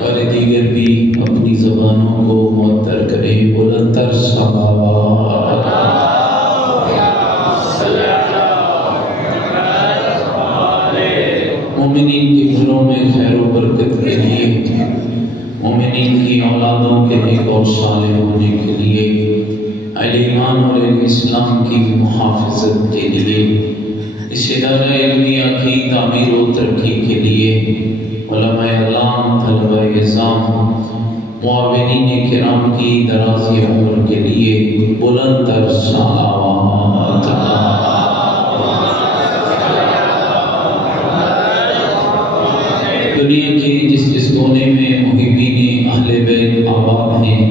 اور دیگر بھی اپنی زبانوں کو معطر کریں، بلندتر صلوات۔ مومنین کے گھروں میں خیر و برکت کے لیے، مومنین کی اولادوں کے نیک اور صالح ہونے کے لیے، اہل ایمان اور اہل اسلام کی محافظت کے لیے، اس ادارہ علمیہ کی تعمیر و ترقی کے لیے، علماء اعلام، طلبہ اعزام، معاونین کرام کی دراز عمر کے لیے بلند تر صلوات۔ دنیا کے جس کونے میں محبین اہل بیت آباد ہیں،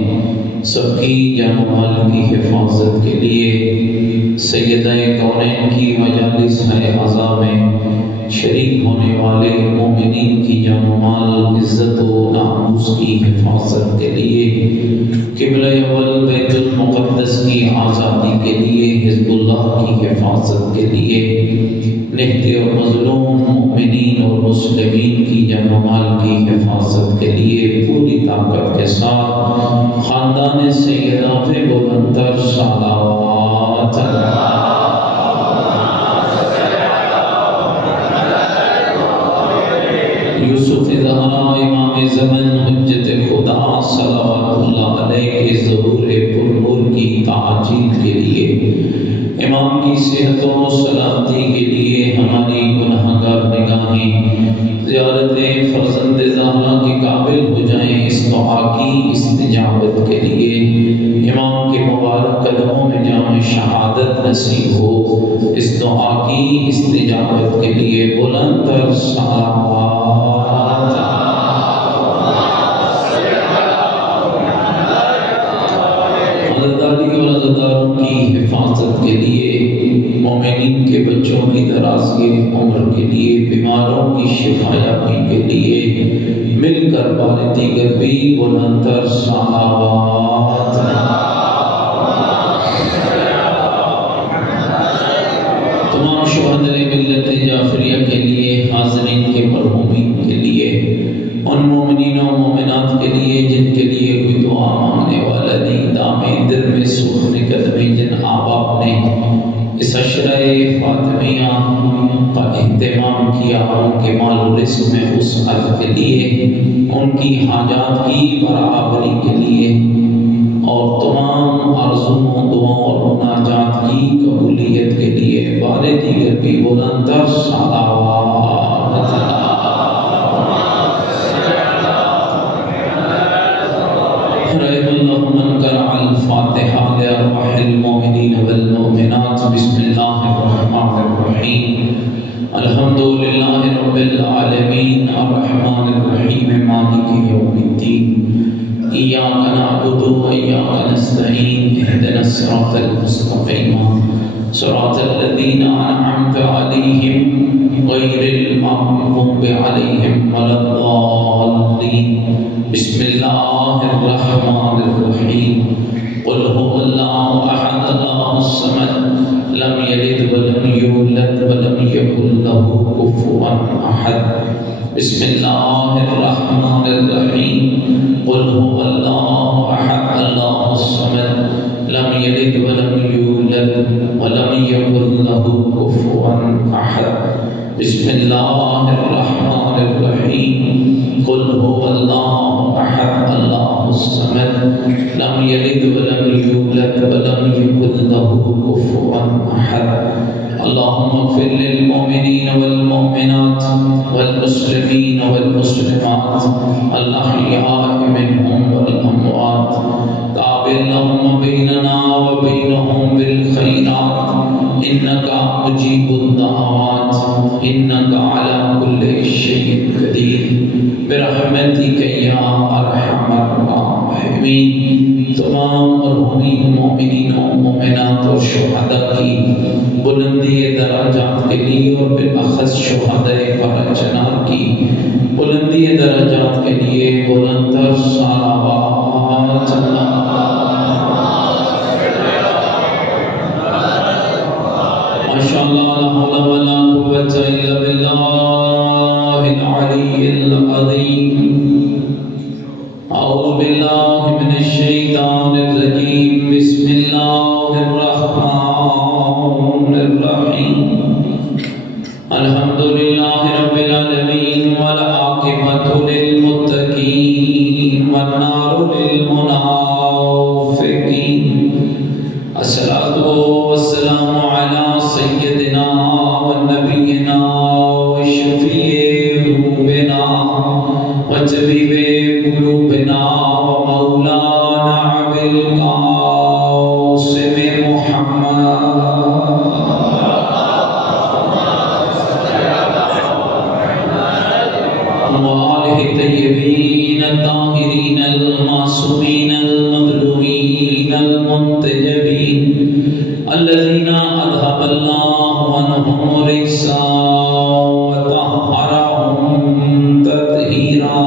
سب کی جان و مال کی حفاظت کے لیے سیدہ کونین کی مجالس اعضا میں شریک ہونے والے مومنین کی جان و مال، عزت و ناموس کی حفاظت کے لیے، قبلہ اول بیت المقدس کی آزادی کے لیے، حزب اللہ کی حفاظت کے لیے، نہتے اور مظلوم مومنین اور مسلمین کی جان و مال کی حفاظت کے لیے پوری طاقت کے ساتھ خاندان سیدہ پہ بلندتر صلوات۔ یوسف زہرا امام زمن حجت خدا صلوات اللہ علیہ کے ظہور پرنور کی تعجیل کے لیے، امام کی صحت و سلامتی کے لیے، ہماری گناہگار نگاہیں زیارت فرزند زہرا کے قابل ہو جائیں، اس دعا کی استجابت کے لیے، امام کے مبارک قدموں میں جام شہادت نصیب ہو، اس دعا کی استجابت کے لیے بلند تر صلوات۔ حضرتاری اور عزاداروں کی حفاظت کے لیے، مومنین کے بچوں کی درازی عمر کے لیے، بیماروں کی شفا یابی کے لیے، مل کر بار دیگر بھی بلند تر صلوات۔ تمام شہدائے ملت جعفریہ کے لیے، حاضرین کے مرحومین کے لیے، ان مومنین و مومنات کے لیے جن کے لیے کوئی دعا مانگنے والا نہیں، دامِ دل میں سوکھنے قدمیں جن آباب نے اس عشرہ فاطمیہ کا اہتمام کیا، ان کے مال و رزق میں وسعت کے لیے، ان کی حاجات کی برابری کے لیے، اور تمام آرزوؤں، دعاؤں اور مناجات کی قبولیت کے لیے بار دیگر بھی بلند تر صلوات۔ رحم اللہ من قرأ الفاتحہ لأرواح المؤمنین والمؤمنات۔ بسم اللہ الرحمن الرحیم، الحمدللہ رب العالمین، الرحمن الرحیم، مالک یوم الدین، ایاک نعبد و ایاک نستعین، اہدنا الصراط المستقیم، صراط الذین انعمت علیہم غیر المغضوب علیہم ولا الضالین۔ بسم اللہ الرحمن الرحیم، قل هو اللہ احد اللہ الصمد، لم یلد ولم یولد ولم یکن له کفوا احد۔ بسم اللہ الرحمن الرحیم، قل هو اللہ احد اللہ الصمد، لم یلد ولم یولد ولم یکن له کفوا احد۔ بسم اللہ الرحمن الرحیم، قل هو اللہ احد اللہ الصمد، لم یلد ولم یولد ولم یکن له کفوا احد۔ اللہم اغفر للمؤمنین والمؤمنات والمسلمین والمسلمات الاحیاء منهم والاموات، تابع اللہم بیننا وبینہم بالخیرات، انکا مجیب الدعوات، انکا علی کل شیء قدیر، برحمتک یا ارحم الراحمین۔ تمام مرحومین مومنین و مومنات اور شہداء کی بلندی درجات کے لیے، اور بالاخص شہداء پرچنار کی بلندی درجات کے لیے بلند تر صلوات۔ ماشاءاللہ، لا حول ولا قوة الا باللہ العلي العظيم. أعوذ بالله من الشيطان الرجيم. بسم الله الرحمن الرحيم. الحمد لله رب العالمين والعاقبة للمتقين والنار للمنافقين. الصلاة والسلام على سيدنا ونبينا وشفيع ذنوبنا وطبيب قلوبنا ومولانا أبي القاسم محمد وآله الطيبين الطاهرين المعصومين المظلومين المنتجبين الذين أذهب الله عنهم الرجس وطهرهم تطهيرا.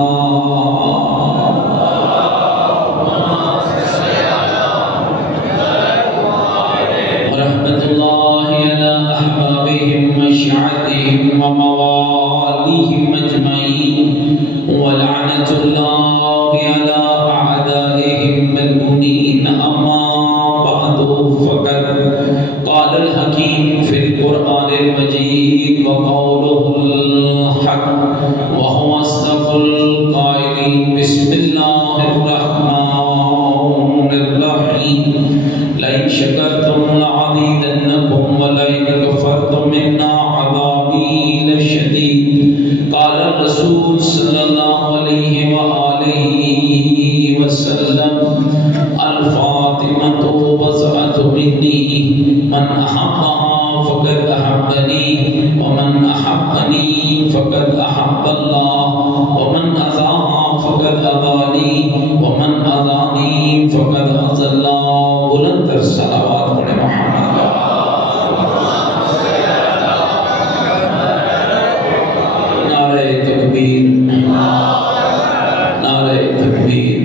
ورحمة الله على أحبابهم وشيعتهم ومواليهم أجمعين. ولعنة الله على أعدائهم ملعونين. أما بعد فقد قال الحكيم في القرآن المجيد وقوله الحق وهو أصدق القائلين. بسم الله الرحمن الرحيم. لئن شكرتم لأزيدنكم ولئن كفرتم إن عذابي لشديد. قال الرسول صلى الله عليه وآله وسلم الفاطمة بضعة مني من أحبها فقد أحبني ومن أحبني فقد أحب الله ومن أذاها فقد أذاني ومن أذاني فقد أذى الله. بلند تر صلوات پڑھیں محمد. نعرہ تکبیر، نعرہ تکبیر،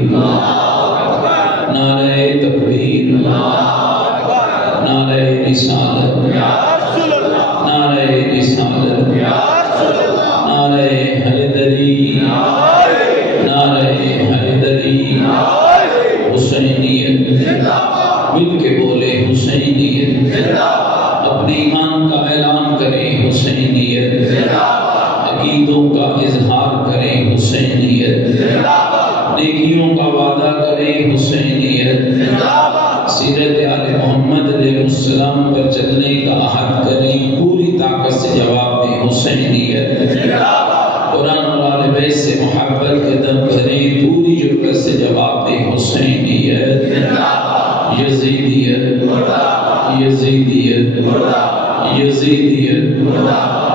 نعرہ تکبیر، نعرہ رسالت، نعرہ رسالت، نعرہ حیدری، نعرہ حیدری. حسینیت مل کے بولے حسینیت. اپنے ایمان کا اعلان کریں حسینیت. عقیدوں کا اظہار کریں حسینیت. نیکیوں کا وعدہ کریں حسینیت. سیرت آل محمد علیہ السلام پر چلنے کا عہد کریں. پوری طاقت سے جواب دیں حسینیت. قرآن اور آل بیت سے محبت کے دم بھریں. پوری جرأت سے جواب دیں حسینیت. یزیدیت، یزیدیت، یزیدیت.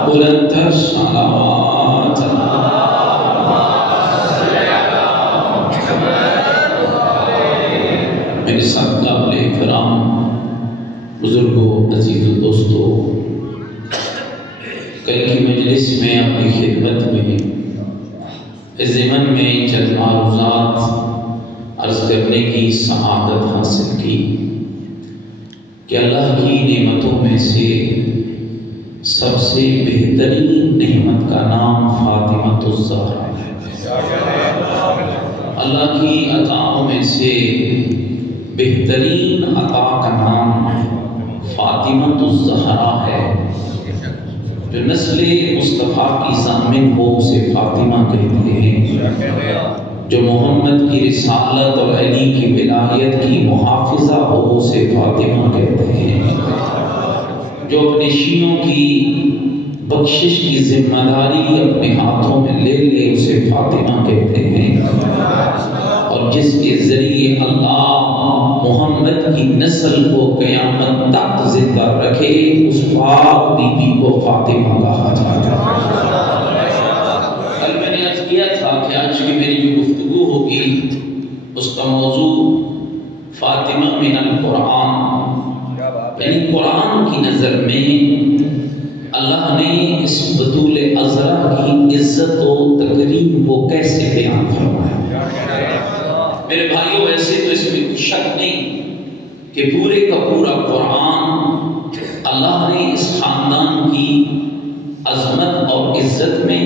بلند تر صلوات. میرے ساتھ قابل احترام بزرگوں، عزیز و دوستوں، کل کی مجلس میں آپ کی خدمت میں اس ضمن میں چند معروضات عرض کرنے کی سعادت حاصل کی کہ اللہ کی نعمتوں میں سے سب سے بہترین نعمت کا نام فاطمۃ الزہرا ہے. اللہ کی عطاؤں میں سے بہترین عطا کا نام فاطمۃ الزہرا ہے. جو نسل مصطفیٰ کی ضامن ہو اسے فاطمہ کہتے ہیں. جو محمد کی رسالت اور علی کی ولایت کی محافظہ ہو اسے فاطمہ کہتے ہیں. جو اپنے شیعوں کی بخشش کی ذمہ داری اپنے ہاتھوں میں لے لے اسے فاطمہ کہتے ہیں. اور جس کے ذریعے اللہ محمد کی نسل کو قیامت تک زندہ رکھے اس پاک بی بی کو فاطمہ کہا جاتا ہے. کل میں نے عرض کیا تھا کہ آج کی میری جو گفتگو ہوگی اس کا موضوع فاطمہ من القرآن، یعنی قرآن کی نظر میں اللہ نے اس بطول عذرا کی عزت و تکریم کو کیسے بیان فرمایا. میرے بھائیوں، ویسے تو اس میں کوئی شک نہیں کہ پورے کا پورا قرآن اللہ نے اس خاندان کی عظمت اور عزت میں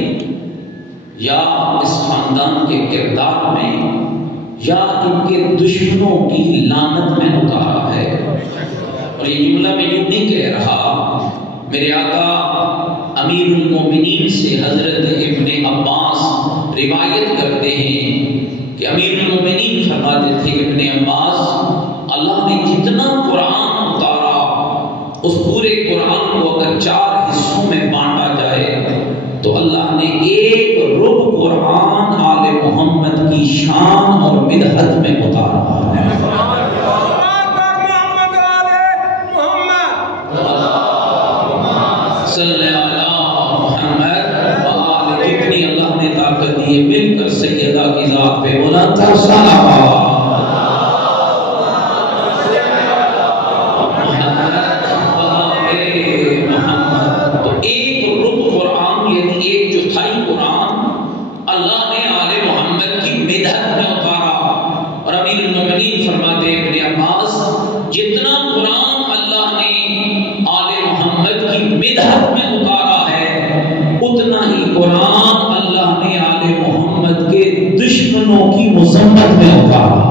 یا اس خاندان کے کردار میں یا ان کے دشمنوں کی لعنت میں اتارا ہے۔ اور یہ جملہ میں یوں نہیں کہہ رہا، میرے آقا امیر المومنین سے حضرت ابن عباس روایت کرتے ہیں کہ امیر المومنین فرماتے تھے کہ ابن عباس اللہ نے جتنا قرآن اتارا اس پورے قرآن کو اگر 4 حصوں میں بانٹا جائے تو اللہ نے 1/4 قرآن آل محمد کی شان اور مدحت میں اتارا ہے۔ صلی اللہ محمد وآل، کتنی اللہ نے طاقت دی ہے، مل کر سیدہ کی ذات پہ بلند تر صلوات۔ تو 1/4 قرآن یعنی 1/4 قرآن اللہ نے آل محمد کی مدحت میں اتارا۔ اور امیر المومنین فرماتے ہیں ابن عباس جتنا قرآن اللہ نے آل محمد کی مدحت میں اتارا ہے اتنا ہی قرآن اللہ نے آل محمد کے دشمنوں کی مذمت میں اتارا۔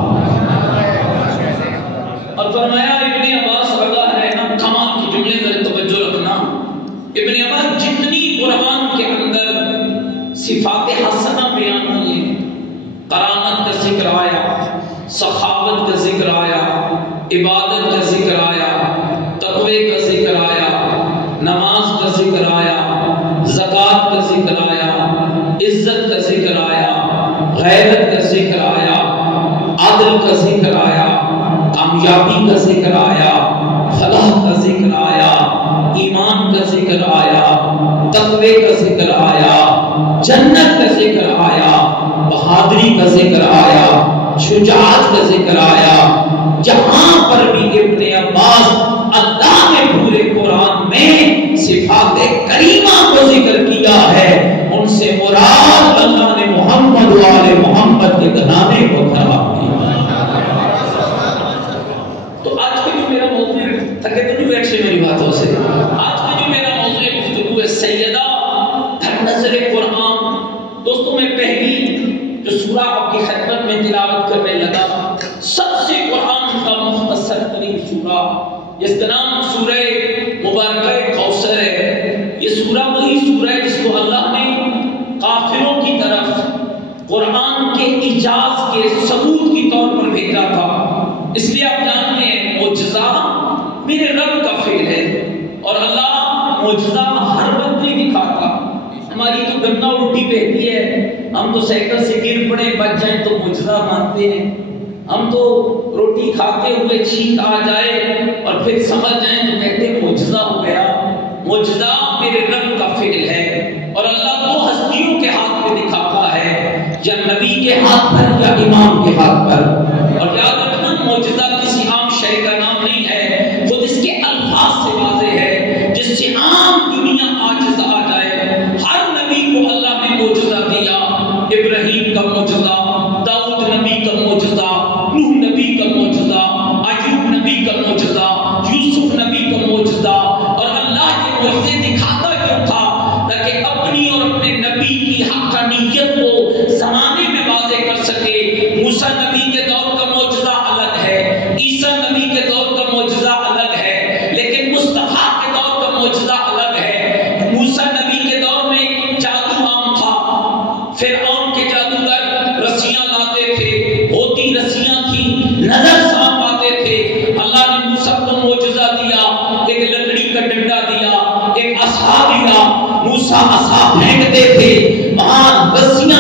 اور فرمایا ابن عباس رضا ہے نا، کمال کی جملے ذرا توجہ رکھنا، ابن عباس جتنی قرآن کے اندر صفات حسنہ بیان ہوئی ہیں، کرامت کا ذکر آیا، سخاوت کا ذکر آیا، عبادت کا ذکر آیا، تقوی کا ذکر آیا، نماز کا ذکر آیا، زکوٰۃ کا ذکر آیا، عزت کا ذکر آیا، غیرت کا ذکر آیا، عدل کا ذکر آیا، کامیابی کا ذکر آیا، فلاح کا ذکر آیا، ایمان کا ذکر آیا، تقوی کا ذکر آیا، جنت کا ذکر آیا، بہادری کا ذکر آیا، شجاعت کا ذکر آیا۔ جہاں پر بھی ابن عباس اللہ نے پورے قرآن میں صفات کریمہ کو ذکر کیا ہے، ان سے مراد اللہ نے محمد و آل محمد کے گھرانے کو خراب کیا۔ تو آج کے جو میرا موضوع تھکے تو نہیں بیٹھ سے میری باتوں سے، آج کا جو میرا موضوع گفتگو ہے سیدہ در نظر قرآن۔ دوستوں میں پہلی جو سورہ آپ کی خدمت میں تلاوت کرنے لگا سب سے قرآن کا مختصر ترین سورہ، جس کا نام سورہ مبارکہ کوثر ہے۔ یہ سورہ وہی سورہ ہے جس کو اللہ نے کافروں کی طرف قرآن کے اعجاز کے ثبوت کی طور پر بھیجا تھا۔ اس لیے آپ جانتے ہیں معجزہ میرے رب کا فعل ہے، اور اللہ معجزہ ہر وقت نہیں دکھاتا۔ ہماری تو گنگا الٹی بہتی ہے، ہم تو سائیکل سے گر پڑے بچ جائیں تو معجزہ مانتے ہیں، ہم تو روٹی کھاتے ہوئے چھینک آ جائے اور پھر سمجھ جائیں تو کہتے ہیں معجزہ ہو گیا۔ معجزہ میرے رب کا فعل ہے، اور اللہ دو ہستیوں کے ہاتھ پہ دکھاتا ہے، یا نبی کے ہاتھ پر یا امام کے ہاتھ پر۔ اور یاد رکھنا معجزہ کسی عام شے کا نام نہیں ہے، خود اس کے الفاظ سے واضح ہے، جس سے عام دنیا عاجز آ جائے۔ ہر نبی کو اللہ نے معجزہ دیا، ابراہیم کا معجزہ، داؤد نبی کا معجزہ، نوح نبی کا معجزہ، ایوب نبی کا معجزہ، یوسف نبی کا معجزہ۔ اور اللہ یہ معجزے دکھاتا کیوں تھا؟ تاکہ اپنی اور اپنے نبی کی حقانیت کو زمانے میں واضح کر سکے۔ موسیٰ نبی کے دور کا معجزہ الگ ہے، عیسیٰ نبی کے دور کا معجزہ الگ ہے، لیکن مصطفیٰ کے دور کا معجزہ الگ ہے۔ موسیٰ نبی کے دور میں جادو عام تھا، فرعون کے جادوگر رسیاں لاتے تھے، ہوتی رسیاں تھیں، نظر صاف آتے تھے۔ اللہ نے موسیٰ کو معجزہ دیا، ایک لکڑی کا ڈنڈا دیا، ایک عصا دیا، موسیٰ عصا پھینکتے تھے، وہاں رسیاں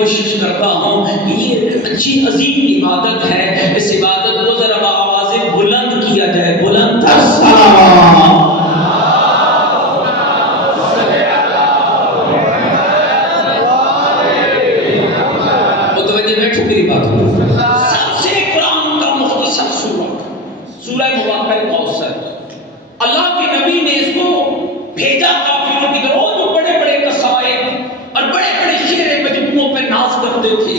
کوشش کرتا ہوں کہ یہ اچھی عظیم عبادت ہے، اس عبادت کو ذرا آواز بلند کیا جائے، بلند تر سلام۔ متوجہ بیٹھو میری بات کو۔ سب سے قرآن کا مختصر سورہ مبارکہ کوثر، اللہ کے نبی نے اس کو بھیجا کافروں کی طرف، جو بڑے بڑے قصائد اور بڑے بڑے شعر مجموعوں پہ ناز کرتے تھے،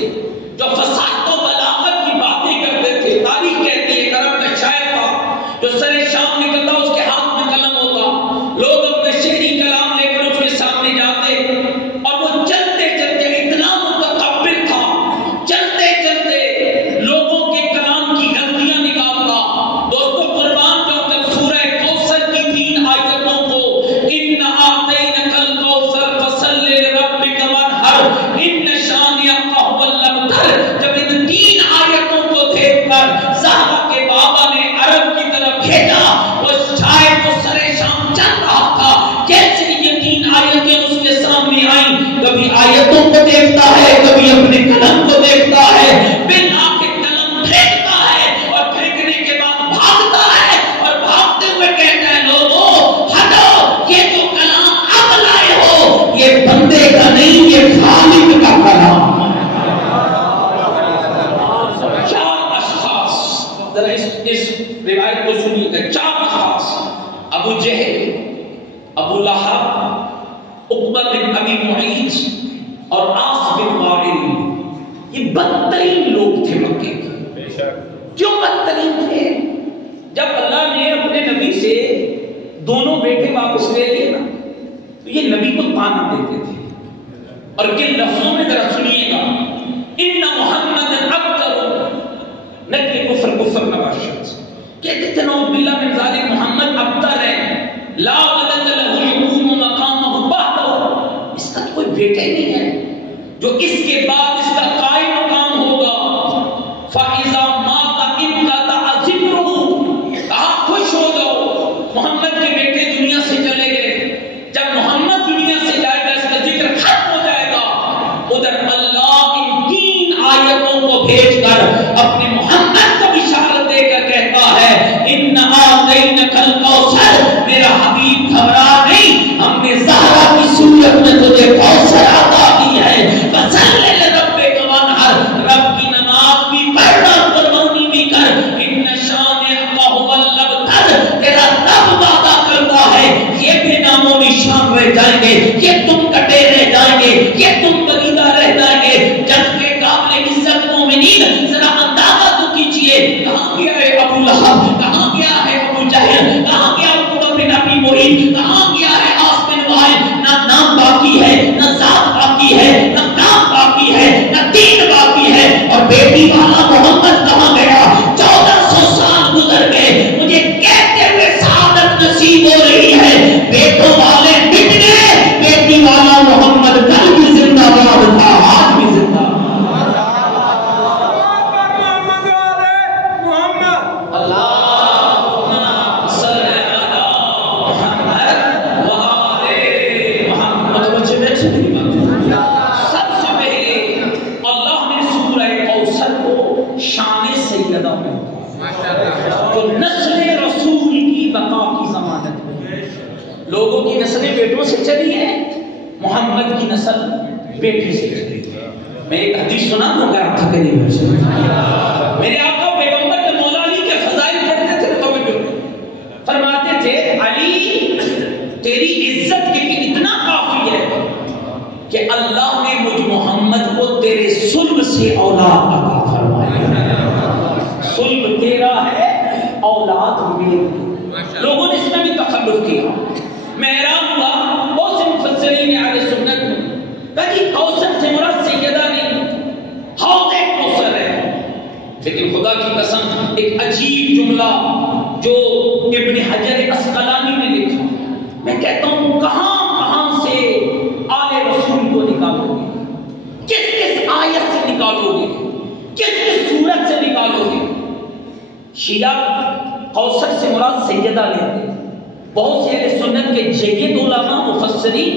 جو فصاحت و بلاغت کی باتیں کرتے تھے۔ تاریخ کہتی ہے عرب کا شاعر تھا جو سر شام نکلتا اس کے ہاتھ میں قلم ہوتا، لوگ اپنے شعری کلام لے کر اس کے سامنے جاتے اور وہ چلتے چلتے اتنا متکبر تھا، چلتے چلتے لوگوں کے کلام کی غلطیاں نکالتا۔ دوستو قربان جو جب سورہ کوثر کی 3 آیتوں کو ان آتینک الکوثر فصل لربک وانحر ان شانئک هو الابتر، جب ان 3 آیتوں کو دیکھ کر زہرا کے بابا نے عرب کی طرف بھیجا، وہ شاعر کو سر شام چل رہا تھا، کیسے یہ 3 آیتیں اس کے سامنے آئیں، کبھی آیتوں کو دیکھتا ہے، کبھی اپنے قلم کو دیکھتا ہے، پھر آ کے قلم پھینکتا ہے اور پھینکنے کے بعد بھاگتا ہے اور بھاگتے ہوئے کہتا ہے لوگوں ہٹو، یہ جو کلام اب لائے ہو یہ بندے کا نہیں، یہ خالق کا کلام ہے۔ 4 اشخاص، ذرا اس روایت کو سنیے گا، 4 اشخاص، ابو جہل، ابو لہب، عقبہ بن ابی معیط اور عاص بن وائل، یہ بدترین لوگ تھے مکے کے۔ کیوں بدترین تھے؟ جب اللہ نے اپنے نبی سے دونوں بیٹے واپس لے لیے نا تو یہ نبی کو تانا دیتے تھے، اور کن لفظوں میں ذرا سنیے گا، ان محمد ابتر نقل کفر نباشت، کہتے تھے نعوذ باللہ من ذالک محمد ابتر ہے، لا ولد له یقوم مقامہ بعدہ، اس کا کوئی بیٹا ہی نہیں ہے جو اس کے بعد اس کا قائم مقام ہوگا۔ فَإِذَا مَاتَ انْقَطَعَ ذِكْرُهُ، کہا خوش ہو جاؤ، محمد کے بیٹے دنیا سے چلے گئے، جب محمد دنیا سے جائے گا اس کا ذکر ختم ہو جائے گا۔ ادھر اللہ ان 3 آیتوں کو بھیج کر اپنے محمد کو بشارت دے کر کہتا ہے ان آتینک الکوثر، میرا حبیب گھبرا نہیں، ہم نے زہرا کی صورت میں تجھے کوثر عطا کی ہے، فصل لربک وانحر، رب کی نماز بھی پڑھنا، قربانی بھی کر، ان شانئک هو الابتر، تیرا رب وعدہ کرتا ہے یہ بے نام و نشان رہ جائیں گے، یہ تم کٹے رہ جائیں گے، یہ تم بریدہ رہ جائیں گے۔ جب کے قابل عزت مومنین ذرا اندازہ تو کیجئے، کہاں گیا ہے ابو لہب، کہاں گیا ہے ابو جہل، کہاں گیا عقبہ بن ابی معیط، کہاں گیا ہے عاص بن وائل، نہ نام باقی ہے، نہ ذات باقی ہے، نہ کام باقی ہے، نہ دین باقی ہے، اور بیٹی والا محمد کہاں گیا؟ 1400 سال گزر گئے، مجھے کہتے ہوئے سعادت نصیب ہو رہی ہے، بیٹوں والے مٹ گئے، بیٹی والا محمد کل بھی زندہ باد تھا، آج بھی زندہ باد۔ شان سیدہ میں جو نسل رسول کی بقا کی ضمانت میں، لوگوں کی نسلیں بیٹوں سے چلی ہیں، محمد کی نسل بیٹی سے چلی ہے۔ میں ایک حدیث سنا دوں اگر آپ تھکے نہیں ہو سکتے، میرے آقا پیغمبر کے مولا علی کے فضائل پڑھتے تھے تو فرماتے تھے علی تیری عزت کے لیے اتنا کافی ہے کہ اللہ نے مجھ محمد کو تیرے صلب سے اولاد عطا فرمائی، صلب تیرا ہے اولاد میری۔ لوگوں نے اس میں بھی تخلف کیا، محرام ہوا، بہت سے مفسرین اہل سنت میں کہا کوثر سے مراد سیدہ نہیں، حوض کوثر ہے، لیکن خدا کی قسم ایک عجیب جملہ جو ابن حجر اسقلانی نے لکھا، میں کہتا ہوں کہاں کہاں سے آل رسول کو نکالو گے، کس کس آیت سے نکالو گے، کس کس سورت سے نکالو گے؟ شیعہ کوثر سے مراد سیدہ لیتے ہیں، بہت سے سنت کے جید علماء مفسرین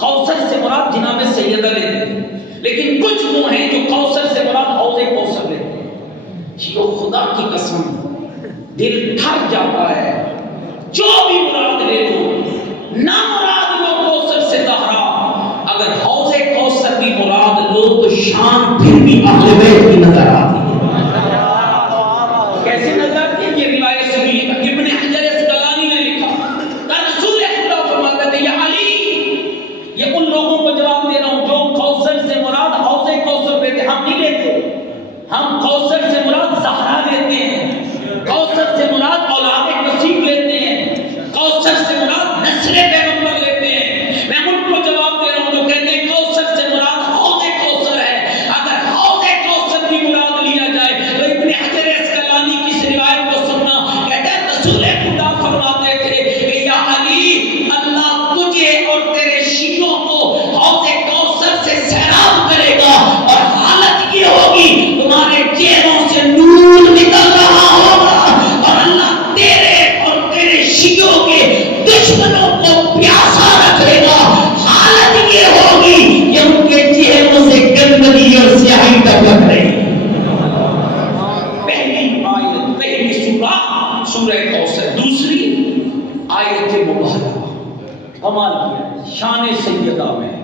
کوثر سے مراد جناب سیدہ لیتے ہیں، لیکن کچھ وہ ہیں جو کوثر سے مراد حوض کوثر لیتے ہیں. یہ خدا کی قسم دل تھک جاتا ہے. جو بھی مراد لے لو، نہ مراد لو کوثر سے زہرا، اگر حوض کوثر بھی مراد لو تو شان پھر بھی اہل بیت کی نظر آتی ہے. کیسے نظر آتی ہے؟ یہ روایت سنیے گا. ابن حجر اسقلانی نے لکھا کہ رسول خدا فرماتے تھے، یا علی، یہ ان لوگوں کو جواب دے رہا ہوں جو کوثر سے مراد حوض کوثر لیتے. ہم نہیں لیتے، ہم کوثر سے مراد زہرا لیتے ہیں، کوثر سے مراد اولاد مسیح لیتے ہیں، کوثر سے مراد نسل پیغمبر لیتے ہیں. میں ان کو جواب دے رہا ہوں جو کہتے ہیں کوثر سے مراد حوض کوثر ہے. اگر حوض کوثر بھی مراد لیا جائے تو ابن حجر اسقلانی کی اس روایت کو سننا. کہتے ہیں رسول خدا فرماتے تھے کہ یا علی، اللہ تجھے اور تیرے شیعوں کو حوض کوثر سے سیراب کرے گا اور حالت یہ ہوگی تمہارے چہروں سے نور نکل رہا ہوگا اور اللہ تیرے اور تیرے شیعوں کے دشمنوں کو پیاسا رکھے گا. حالت یہ ہوگی کہ ان کے چہروں سے گندگی اور سیاہی ٹپک رہی. پہلی آیت، پہلی سورہ سورہ کوثر. دوسری آیت مبارکہ کمال کی شان سیدہ میں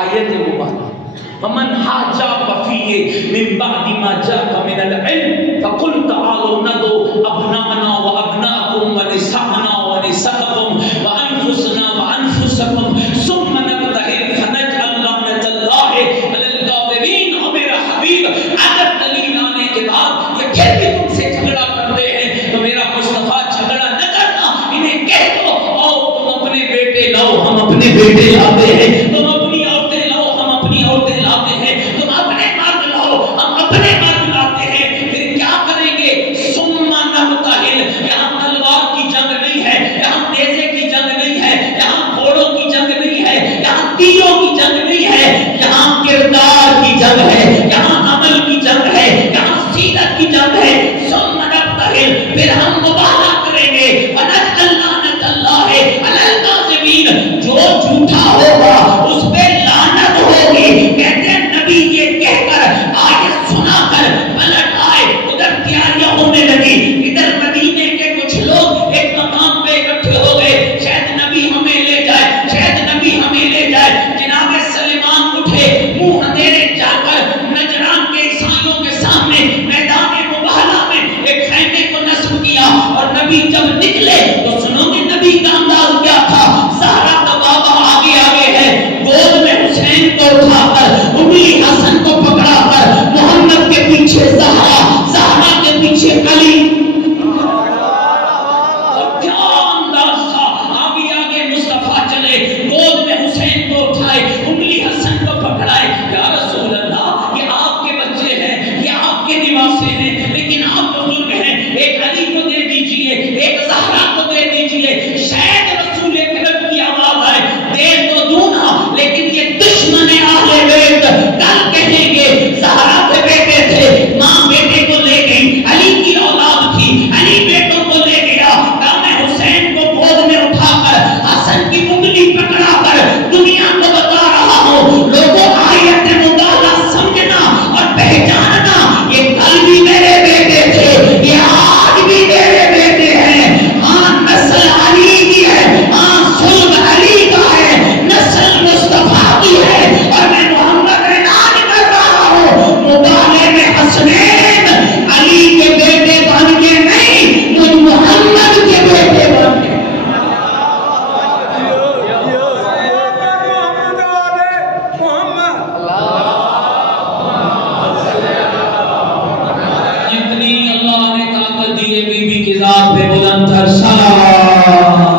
آیت مبارکہ ومن حاجاک فیہ من بعد ما جاءک من العلم فقل تعالوا ندعو ابناءنا وابناءکم ونساءنا ونساءکم وانفسنا وانفسکم ثم نبتہل فنجعل لعنۃ اللہ علی الکاذبین. اور میرا حبیب اگر دلیل آنے کے بعد یہ پھر بھی تم سے جھگڑا کرتے ہیں تو میرا مصطفیٰ جھگڑا نہ کرنا، انہیں کہہ دو اور تم اپنے بیٹے لاؤ، ہم اپنے بیٹے لاتے ہیں، تم اپنی عورتیں لاؤ، ہم اپنی عورتیں لاتے ہیں، تم اپنے مرد لاؤ، ہم اپنے مرد لاتے ہیں. پھر کیا کریں گے؟ ثم نبتہل. یہاں تلوار کی جنگ نہیں ہے، یہاں نیزے کی جنگ نہیں ہے، یہاں گھوڑوں کی جنگ نہیں ہے، یہاں تیروں کی جنگ نہیں ہے، یہاں کردار کی جنگ ہے، یہاں عمل کی جنگ ہے، یہاں سیرت کی جنگ ہے. ثم نبتہل، پھر ہم مباہلہ کریں گے. ونجعل لعنۃ اللہ علی الکاذبین، جو جھوٹا ہوگا اس پہ لعنت ہوگی. کہتے ہیں نبی یہ کہہ کر آیت سنا کر پلٹ آئے، ادھر تیاریاں ہونے لگی. ادھر مدینے کے کچھ لوگ ایک مقام پہ اکٹھے ہو گئے، شاید نبی ہمیں لے جائے، شاید نبی ہمیں لے جائے. جناب سلیمان اٹھے، منہ اندھیرے جا کر نجران کے عیسائیوں کے سامنے میدان مباہلہ میں ایک خیمے کو نصب کیا. اور نبی جب نکلے تو سنو گے نبی کا انداز کیا تھا. زہرا کا بابا آگے آگے ہے، گود میں حسین کو اٹھا کر انگلی حسن کو پکڑا کر محمد کے پیچھے زہرا، زہرا کے پیچھے علی. اور کیا انداز تھا، آگے آگے مصطفیٰ چلے، گود میں حسین کو اٹھائے، انگلی حسن کو پکڑائے. یا رسول اللہ، یہ آپ کے بچے ہیں، یہ آپ کے نواسے ہیں، لیکن آپ بزرگ ہیں، ایک علی کو دے دیجئے، ایک زہرا کو دے دیجئے. شاید رسول اکرم کی آواز آئے، دے تو دوں نا، لیکن یہ دشمن اہل بیت کل کہیں گے زہرا کے بیٹے تھے، ماں بیٹے کو لے گئی، علی کی اولاد تھی، علی بیٹوں کو لے گیا. میں حسین کو گود میں اٹھا کر حسن کی انگلی پکڑا کر دنیا کو بتا رہا ہوں، لوگوں آیت مبارکہ سمجھنا اور پہچاننا، یہ کل بھی میرے بیٹے تھے، یہ آج بھی میرے بیٹے ہیں. ہاں نسل علی کی ہے، ہاں صلب علی کا ہے، نسل مصطفیٰ کی ہے. اور میں محمد اعلان کر رہا ہوں، مباہلے میں حسنین علی کے بیٹے بن کے نہیں، مجھ محمد کے بیٹے بن کے. جتنی اللہ نے طاقت دی ہے بی بی کی ذات پہ بلند تر سلام.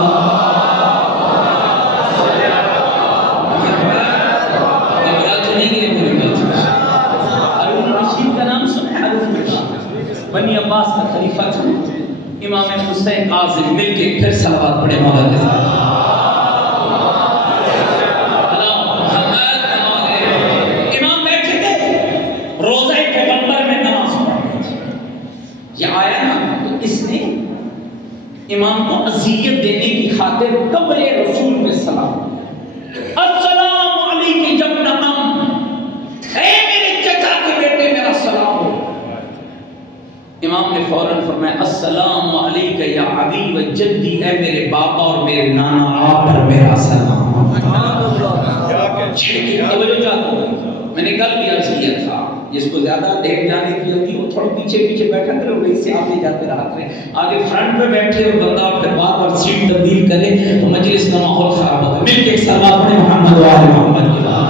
بنی عباس کا خلیفہ تھا امام حسین قاضی، مل کے پھر صلوات پڑھے مولا کے ساتھ. امام بیٹھے تھے، روزہ پیغمبر میں نماز پڑھ. یہ آیا نا تو اس نے امام کو اذیت دینے کی خاطر قبر رسول پہ سلام. السلام علیکم جب نام فوراً فرمایا السلام علیک یا ابی و جدی، اے میرے باپا اور میرے نانا آپ پر میرا سلام۔ توجہ چاہتا ہوں، میں نے کل بھی عرض کیا تھا جس کو زیادہ دیر جانے کی ہوتی ہے وہ تھوڑا پیچھے پیچھے بیٹھا کرے اور اس سے آگے جاتے رہا کرے، آگے فرنٹ پہ بیٹھے اور بندہ پھر بار بار سیٹ تبدیل کرے تو مجلس کا ماحول خراب ہوتا ہے۔ مل کے ایک سلام پڑھیں محمد و آل محمد کے بعد۔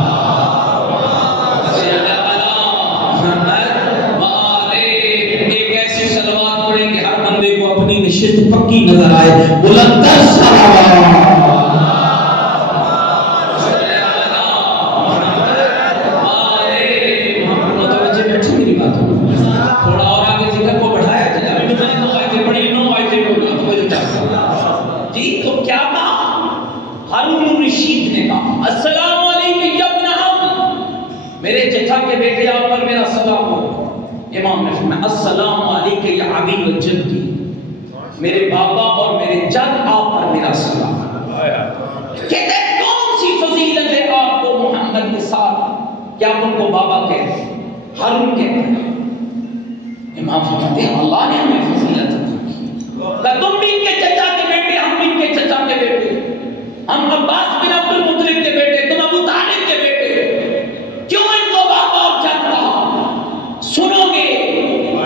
اپنی نشست پکی نظر آئے، بلند تر صلوات۔ متوجہ بیٹھے میری باتوں میں، تھوڑا اور آگے ذکر کو بڑھایا جائے۔ ابھی میں نے 9 آیتیں پڑھی، 9 آیتیں پڑھی، توجہ چاہتا جی۔ تو کیا کہا ہارون الرشید نے؟ کہا السلام علیکم یا ابن عم، میرے چچا کے بیٹے آپ پر میرا سلام ہو۔ امام نے فرمایا السلام علیکم یا ابی و جدی، میرے بابا اور میرے جد آپ پر میرا سلام۔ کہتے ہیں کون سی فضیلت ہے آپ کو محمد کے ساتھ کہ آپ ان کو بابا کہتے ہیں، ہارون کہتے ہیں؟ امام فرماتے ہیں اللہ نے ہمیں فضیلت عطا کی، تم بھی ان کے چچا کے بیٹے، ہم بھی ان کے چچا کے بیٹے، ہم عباس بن عبد المطلب کے بیٹے، تم ابو طالب کے بیٹے، کیوں ان کو بابا اور جد کہا؟ سنو گے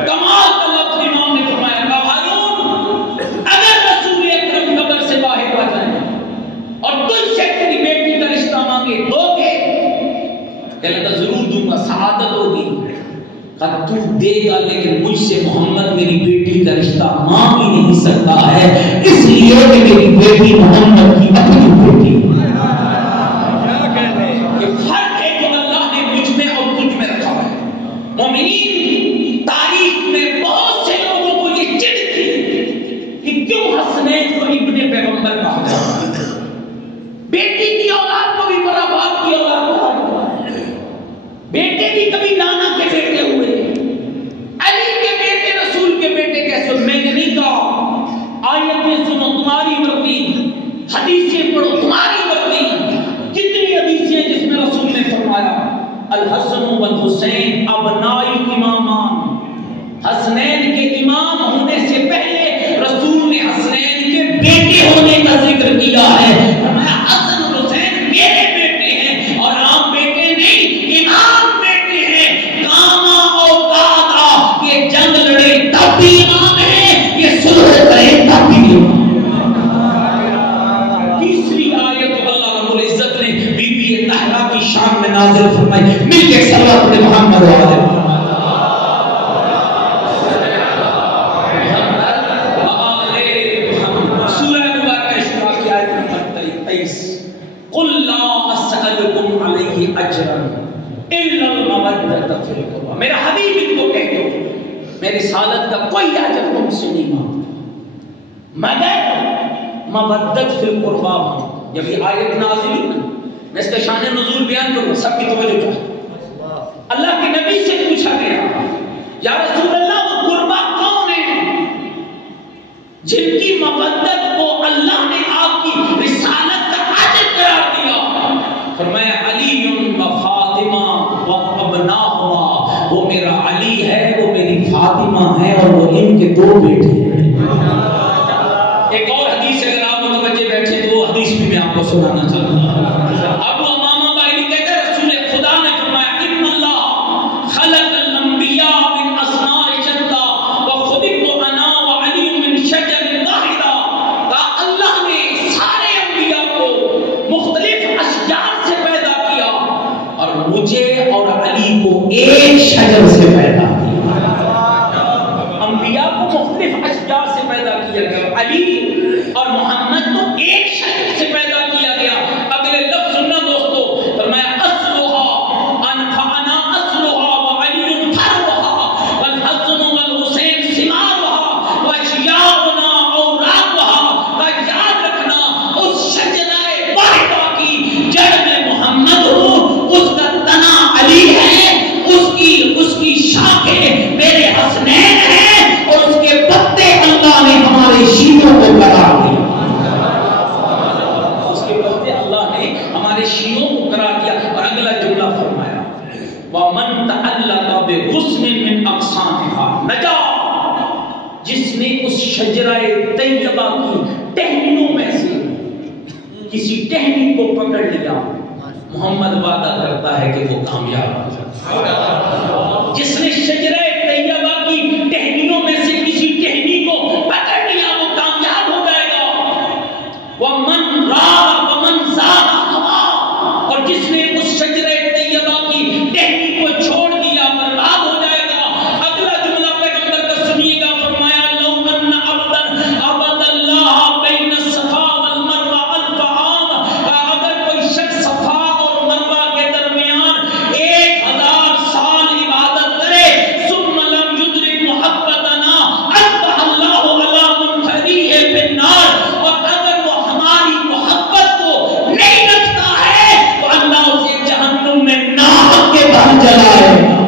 کمال کا لفظ امام نے فرمایا اور تجھ سے تیری بیٹی کا رشتہ مانگے دو گے؟ کہنے لگا ضرور دوں گا، سعادت ہوگی۔ کہا تو دے گا لیکن مجھ سے محمد میری بیٹی کا رشتہ مانگ ہی نہیں سکتا ہے، اس لیے کہ میری بیٹی محمد کی اپنی بیٹی ہے۔ یہ فرق ہے جو اللہ نے مجھ میں اور تجھ میں رکھا ہے۔ مومنین تاریخ میں بہت سے لوگوں کو یہ چڑ تھی کہ کیوں حسنین کو ابن پیغمبر کہا جاتا ہے، بیٹی کی اولاد کو بھی بڑا باپ کی اولاد کہا، بیٹے بھی کبھی نانا کے بیٹے ہوئے، علی کے بیٹے رسول کے بیٹے کیسے؟ میں نے نہیں کہا آیتیں سنو تمہاری مرضی، حدیثیں پڑھو تمہاری مرضی۔ کتنی حدیثیں جس میں رسول نے فرمایا الحسن والحسین ابنائی امامان، حسنین کے امام ہونے سے پہلے رسول نے حسنین کے بیٹے ہونے کا ذکر کیا ہے۔ فرمایا حسن اور حسین میرے بیٹے ہیں، اور عام بیٹے نہیں، امام بیٹے ہیں۔ کاما اور کادا، یہ جنگ لڑے تب بھی امام ہیں، یہ صلح کرے تب بھی امام۔ تیسری آیت اللہ رب العزت نے بی بی طاہرہ کی شان میں نازل فرمائی، مل کے صلوات پڑھیں محمد و آل محمد۔ میرا حبیب ان کو کہہ دو میں رسالت کا کوئی اجر تم سے نہیں مانگتا مگر مودت فی القربا۔ جب یہ آیت نازل ہوئی نا، میں اس کا شان نزول بیان کروں، سب کی توجہ چاہتا۔ اللہ کے نبی سے پوچھا گیا یا رسول اللہ وہ قربا کون ہے جن کی مودت کو اللہ نے آپ کی رسالت کا اجر قرار دیا؟ فرمایا علی و فاطمہ و ابناؤہما، وہ میرا علی ہے، وہ میری فاطمہ ہے، اور وہ ان کے 2 بیٹے ہیں۔ ایک اور حدیث اگر آپ متوجہ بیٹھے تو حدیث بھی میں آپ کو سنانا چاہتا ہوں۔ ابو امامہ باہلی کہتے ہیں رسول خدا نے فرمایا ان اللہ خلق الانبیاء من اصناع شتى وخلقت انا وعلی من شجر واحدہ۔ کہا اللہ نے سارے انبیاء کو مختلف اشجار سے پیدا کیا اور مجھے اور علی کو ایک شجر سے پیدا کیا۔ انبیاء کو مختلف اشجار سے پیدا کیا گیا، علی اور محمد کو ایک شجر سے پیدا کیا گیا۔ اگلے لفظ سننا دوستو، فرمایا اصلها انفعنا اصلها وعلی فرعها والحسن والحسین ثمارها واشیاؤنا اوراقها۔ کا یاد رکھنا اس شجرہ واحدہ کی جڑ میں محمد ہوں، اس کا تنا علی ہے، اس کی شاخیں میرے حسنین ہیں، اور اس کے پتے اللہ نے ہمارے شیعوں کو قرار دیا۔ شجرہ طیبہ کی ٹہنیوں میں سے کسی ٹہنی کو پکڑ لیا، محمد وعدہ کرتا ہے کہ وہ کامیاب ہو جائے گا۔ جس نے شجرہ طیبہ کی ٹہنیوں میں سے کسی ٹہنی کو پکڑ لیا وہ کامیاب ہو جائے گا۔ وَمَنْ رَاغَ وَمَنْ زَاغَ هَوَاهُ، اور جس نے اس شجرہ طیبہ کی ٹہنی کو چھوڑ دیا برباد ہو جائے گا۔ اگلا جملہ پیغمبر کا سنیے گا، فرمایا لَوْ أَنَّ عَبْدًا عَبَدَ اللَّهَ بَيْنَ الصَّفَا وَالْمَرْوَةِ أَلْفَ عَامٍ، اگر کوئی شخص صفا اور مروہ کے درمیان 1000 سال عبادت کرے، ثم لم يدرك محبتنا أصبح الله على منفرده في النار، اور اگر وہ ہماری محبت کو نہیں رکھتا ہے تو اللہ اسے جہنم میں ناک کے بھر جلائے گا۔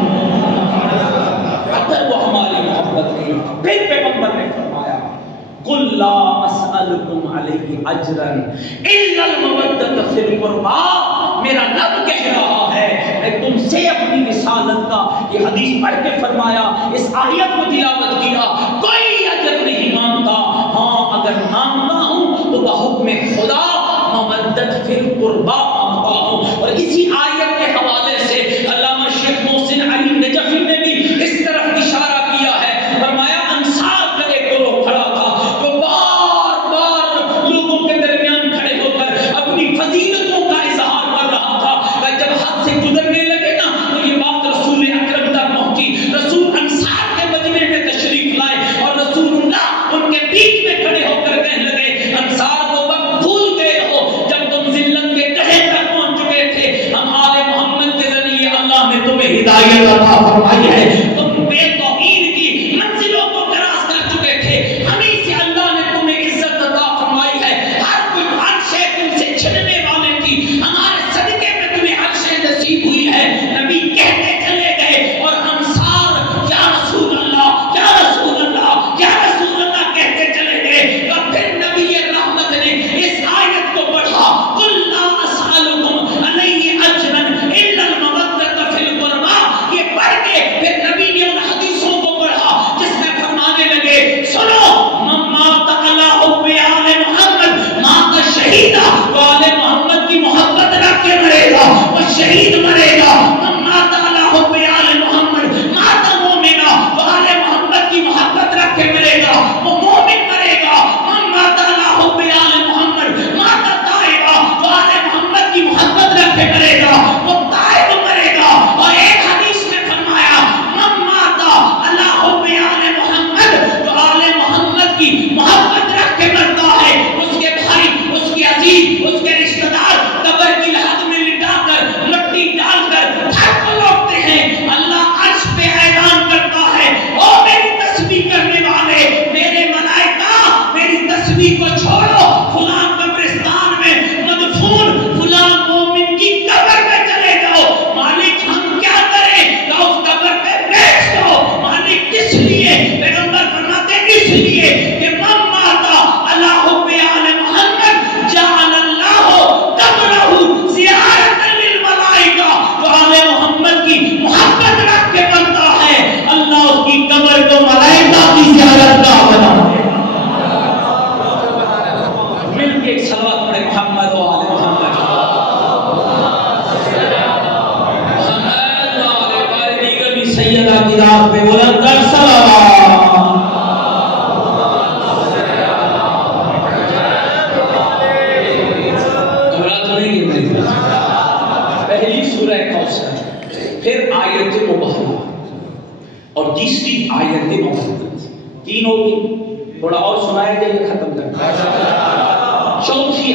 اگر وہ ہماری محبت نہیں، پھر پیغمبر نے فرمایا قُلْ لَا أَسْأَلُكُمْ عَلَيْهِ أَجْرًا إِلَّا الْمَوَدَّةَ فِي الْقُرْبَى، میرا رب کہہ رہا ہے میں تم سے اپنی رسالت کا، یہ حدیث پڑھ کے فرمایا، اس آیت کو تلاوت کیا، کوئی اجر نہیں مانتا، ہاں اگر مانتا ہوں تو بحکم خدا مودت فی القربى مانتا ہوں۔ اور اسی آیت کے حوالے سے علامہ شیخ محسن علی نجفی نے بھی اس طرف اشارہ کیا ہے، فرمایا انصار کا ایک گروہ کھڑا تھا جو بار بار لوگوں کے درمیان کھڑے ہو کر اپنی فضیلتوں کا اظہار کر رہا تھا، کہ جب حد سے گزرنے لگے نا تو یہ بات رسول اکرم تک پہنچی، رسول انصار کے مجمع میں تشریف لائے اور رسول اللہ ان کے بیچ میں کھڑے ہو کر کہنے لگے انصار کو وقت بھول گئے ہو جب تم ذلت کے ڈھے تک پہنچ چکے تھے، ہم آل محمد کے ذریعے اللہ نے تمہیں ہدایت عطا فرمائی ہے، تم بے توحید کی منزلوں کو کراس کر چکے تھے، ہمیں سے اللہ نے تمہیں عزت عطا فرمائی ہے، ہر کوئی ہر شے تم سے چھننے والے تھی، ہمارے صدقے میں تمہیں ہر شے نصیب ہوئی ہے۔ نبی کہتے چلے گئے اور انصار یا رسول اللہ یا رسول اللہ یا رسول اللہ کہتے چلے گئے، اور پھر نبی رحمت نے اس آیت کو پڑھا قُلْ لَا أَسْأَلُكُمْ عَلَيْهِ أَجْرًا إِلَّا الْمَوَدَّةَ فِي الْقُرْبَى، یہ پڑھ کے پھر نبی نے ان حدیثوں کو پڑھا جس میں فرمانے لگے سنو من مات علی حب آل محمد مات شہیدا، وہ آل محمد کی محبت رکھ کے مرے گا وہ شہید مرے گا، من مات علی حب آل محمد مات مومنا، وہ آل محمد کی محبت رکھ کے مرے گا وہ مومن مرے گا، من مات علی حب آل محمد مات تائبا، وہ آل محمد کی محبت رکھ کے مرے گا وہ تائب مرے گا۔ اور ایک حدیث میں فرمایا من مات علی حب آل محمد، جو آل محمد کی محبت رکھ کے مرتا ہے اس کے بھائی اس کی عزیز اس کے رشتہ دار قبر کی لحد میں لٹا کر مٹی ڈال کر گھر کو لوٹتے ہیں، اللہ عرش پہ اعلان کرتا ہے او میری تسبیح کرنے والے میرے ملائکہ میری تسبیح کو چھوڑو، فلاں قبرستان میں مدفون فلاں مومن کی قبر میں چلے جاؤ، مالک ہم کیا کریں، کہ اس قبر پہ بیٹھ جاؤ، مالک کس لیے، پیغمبر فرماتے اس لیے کہ من ماتا علی حب آل محمد جعل اللہ قبرہ زیارت للملائکہ، جو آل محمد کی محبت رکھ کے بنتا ہے اللہ اس کی قبر کو ملائکہ کی زیارت کا بنا دے۔ مل کے ایک صلوات پڑھے محمد و آل محمد، محمد و آل محمد، دیگر بھی سیدہ کی رات پہ بلند کر صلوات۔ پہلی سورہ کوثر، پھر آیت مبہمہ اور تیسری آیت مفدت، تین ہوگی، تھوڑا اور سنایا جائے ختم کرنا۔ چوتھی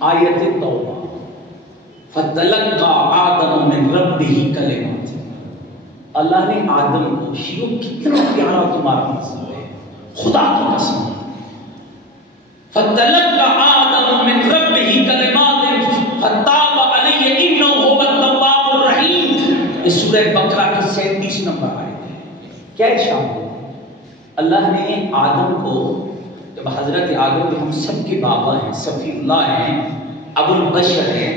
آیت توبہ، فتلقى آدم من ربه کلمات، اللہ نے آدم کو، شیو کتنا پیارا تمہارا مذہب ہے، خدا کی قسم، فتلقى آدم من ربه کلمات فتاب علیہ انہ هو التواب الرحیم، یہ سورہ بقرہ کی 37 نمبر آیت ہے۔ کیا ارشاد ہے؟ اللہ نے آدم کو، جب حضرت آدم ہم سب کے بابا ہیں، صفی اللہ ہیں، ابو البشر ہیں،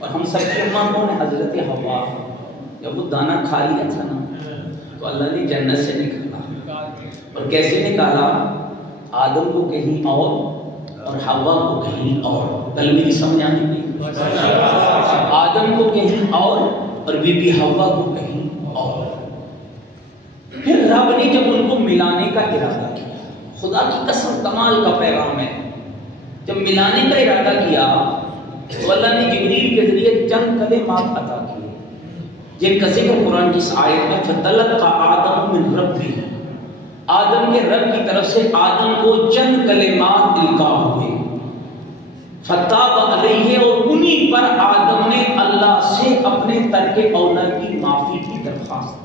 اور ہم سب کے اماں کون ہیں؟ حضرت حوا، جب وہ دانا کھا لیا تھا نا تو اللہ نے جنت سے نکالا اور کیسے نکالا؟ آدم کو کہیں اور حوا کو کہیں اور. کل میری سمجھ آنے کی. آدم کو کہیں اور بی بی حوا کو کہیں اور. پھر رب نے جب ان کو ملانے کا ارادہ کیا، خدا کی قسم کمال کا پیغام ہے، جب ملانے کا ارادہ کیا تو اللہ نے جبریل کے ذریعے چند کلمات عطا کیے جن کا ذکر قرآن کی اس آیت میں فَتَلَقَّى آدَمُ مِنْ رَبِّهِ، آدم کے رب کی طرف سے آدم کو چند کلمات القاء ہوئے. فَتَابَ عَلَيْهِ، اور انہی پر آدم نے اللہ سے اپنے ترک اولا کی معافی کی درخواست کی.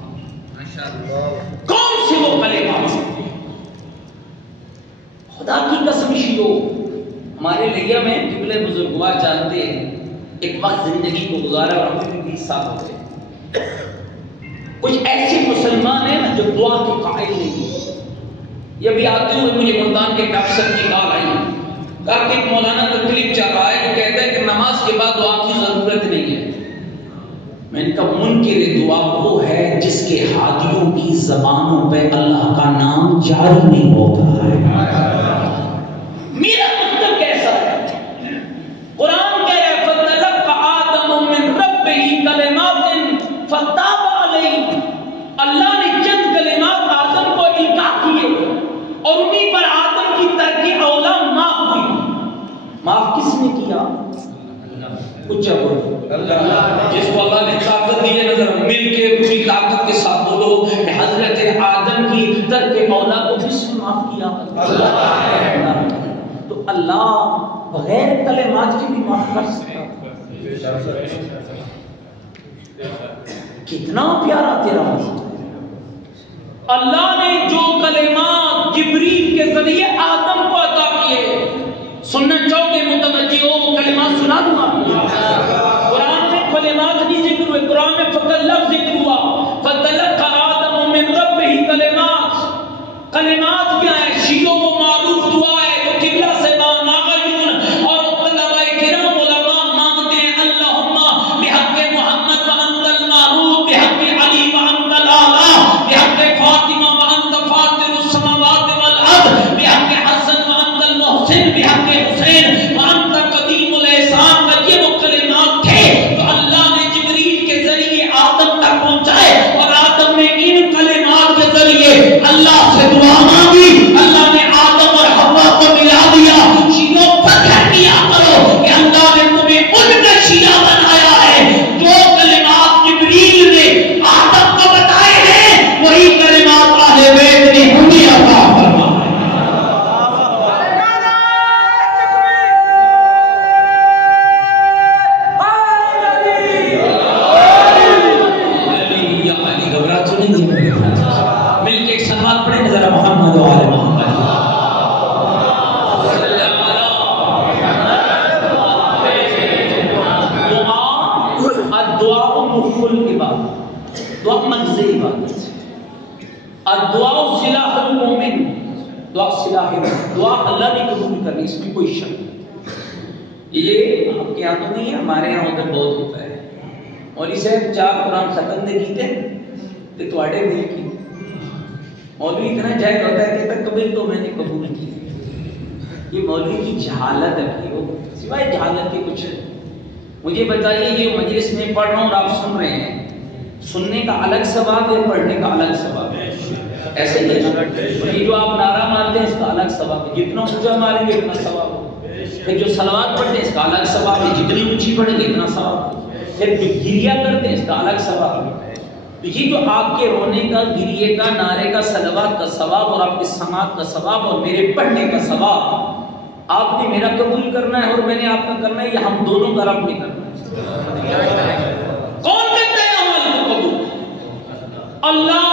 کون سے وہ کلمات؟ خدا کی قسم شیو، ہمارے لیا میں قبلہ بزرگوار جانتے ہیں، ایک وقت زندگی کو گزارا اور ہمیں بھی 20 سال ہو گئے. کچھ ایسے مسلمان ہیں نا جو دعا کے قائل نہیں ہیں. یہ بھی آتے ہوئے مجھے ملتان کے ڈاکٹر کی کال آئی، کہا کہ مولانا کا کلپ چل رہا ہے جو کہتا ہے کہ نماز کے بعد دعا کی ضرورت نہیں ہے. میں نے کہا منکر دعا وہ ہے جس کے ہادیوں کی زبانوں پہ اللہ کا نام جاری نہیں ہوتا ہے. میرا مطلب کیسا ہے؟ قرآن کہہ رہا ہے فَتَلَقَّى آدَمُ مِنْ رَبِّهِ كَلِمَاتٍ فَتَابَ عَلَيْهِ، اللہ نے چند کلمات آدم کو القاء کیے اور انہی پر آدم کی ترک اولا معاف ہوئی. معاف کس نے کیا؟ کچھ جس کو اللہ نے طاقت دی ہے، نظر مل کے پوری طاقت کے ساتھ بولو کہ حضرت آدم کی ترک اولا کو کس نے معاف کیا؟ اللہ. تو اللہ بغیر کلمات کے بھی معاف کر سکتا. کتنا پیارا تیرا مذہب. اللہ نے جو کلمات جبریل کے ذریعے آدم کو عطا کیے، سننا چاہو کہ متوجہ ہو وہ کلمات سنا دوں آپ کو. قرآن میں کلمات نہیں ذکر ہوئے، قرآن میں فقط لفظ ذکر ہوا فَتَلَقَّى آدَمُ مِنْ رَبِّهِ کلمات. کلمات کیا ہے؟ شیعوں کو معروف دعا ہے تو قبلہ سے ناغیون اور طلباء کرام علماء مانگتے ہیں اللہم بحق محمد وانت المعروف، بحق علی وانت الاعلی، بحق فاطمہ وانت فاطر السماوات والارض، بحق حسن وانت المحسن، بحق حسین وانت قدیم الاحسان. یہ وہ کلمات تھے تو اللہ نے جبریل کے ذریعے آدم تک پہنچائے اور آدم نے ان کلمات کے ذریعے اللہ سے دعا مانگی. اللہ نے آدم اور حوا کو ملا دیا. شیعوں فخر کیا کرو کہ اللہ نے تمہیں ان کا شیعہ بنایا ہے. جو کلمات جبریل نے آدم کو بتائے ہیں وہی کلمات اہل بیت نے ہمیں عطا فرمائے. مل کے ایک سلوات پڑھیں ذرا محمد و آل محمد. دعا مخ العبادت، دعا مغز عبادت. الدعاء سلاح المومن، دعا سلاح المومن. دعا اللہ نے قبول کرنی، اس میں کوئی شک نہیں. یہ آپ کے یہاں تو نہیں ہے، ہمارے یہاں ادھر بہت ہوتا ہے. مولوی صاحب 4 قرآن ختم دے کیتے تے تواڈے دل کی مولوی اتنا جہل ہوتا ہے کہ قبول تو میں نے قبول کی. یہ مولوی کی جہالت ہے بھائیو، سوائے جہالت کے کچھ. مجھے بتائیے یہ مجلس میں پڑھ رہا ہوں اور آپ سن رہے ہیں، سننے کا الگ ثواب ہے، پڑھنے کا الگ ثواب ہے. ایسے ہی یہ جو آپ نعرہ مارتے ہیں اس کا الگ ثواب ہے، جتنا اونچا ماریں گے اتنا ثواب ہے. پھر جو صلوات پڑھتے ہیں اس کا الگ ثواب ہے، جتنی اونچی پڑھیں گے اتنا ثواب ہے. پھر جو گریا کرتے ہیں اس کا الگ ثواب ہے. یہ جو آپ کے رونے کا، گریے کا، نعرے کا، صلوات کا ثواب اور آپ کے سماعت کا ثواب اور میرے پڑھنے کا ثواب، آپ نے میرا قبول کرنا ہے اور میں نے آپ کا کرنا ہے، یہ ہم دونوں کا رب نے کرنا ہے. کون کرتا ہے عمل کو قبول؟ اللہ.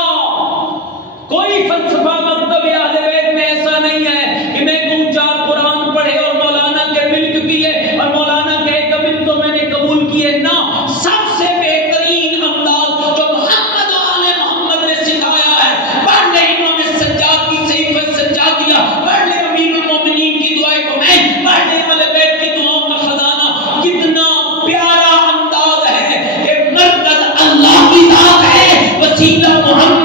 کوئی فلسفہ مکتب اہل بیت میں ایسا نہیں ہے کہ میں کہوں 4 قرآن پڑھے اور مولانا کے ملک کیے اور مولانا کے قبل تو میں نے قبول کیے. نہ، سب سے بہترین انداز جو محمد و آل محمد نے سکھایا ہے، پڑھ لے امام سجاد کی صحیفہ سجادیہ، پڑھ لے امیر المومنین کی دعائیں کو میں، پڑھ لے اہل بیت کی دعاؤں کا خزانہ. کتنا پیارا انداز ہے کہ مرکز اللہ کی ذات ہے، وسیلہ محمد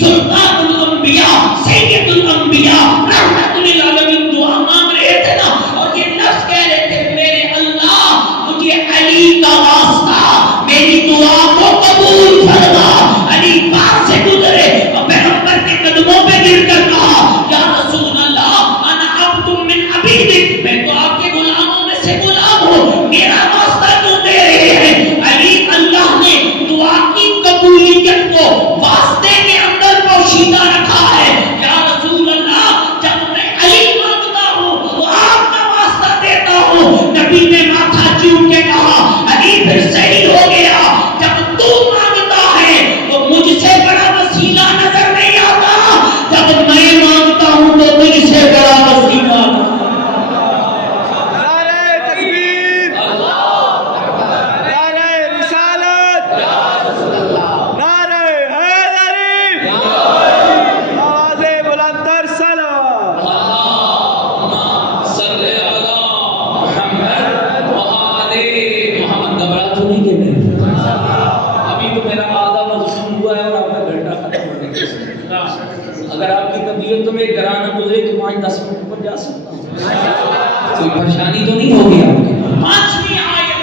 سلطان الانبیاء سید الانبیاء رحمت للعالمین دعا مانگ رہے تھے نا، اور یہ لفظ کہہ رہے تھے میرے اللہ مجھے علی کا واسطہ میری دعا کو قبول فرما. علی پاس سے گزرے اور پیغمبر کے قدموں پہ گر کر کہا یا رسول اللہ انا عبد من عبیدک، میں تو آپ کے غلاموں میں سے غلام ہوں، میرا واسطہ کیوں دے رہے ہیں؟ علی اللہ نے دعا کی قبولیت کو واسطے کے اندر پوشیدہ رکھا ہے. یا رسول اللہ جب میں علی مانگتا ہوں تو آپ کا واسطہ دیتا ہوں. نبی نے ماتھا چوم کے کہا علی پھر صحیح ہو گیا، جب تو مانگتا ہے تو مجھ سے بڑا وسیلہ نظر نہیں آتا، جب میں مانگتا ہوں تو مجھ سے بڑا وسیلہ تو میں گرانا گزرے تو 5-10 منٹ پر جا سکتا ہوں، کوئی پریشانی تو نہیں ہوگی آپ کی. 5ویں آیت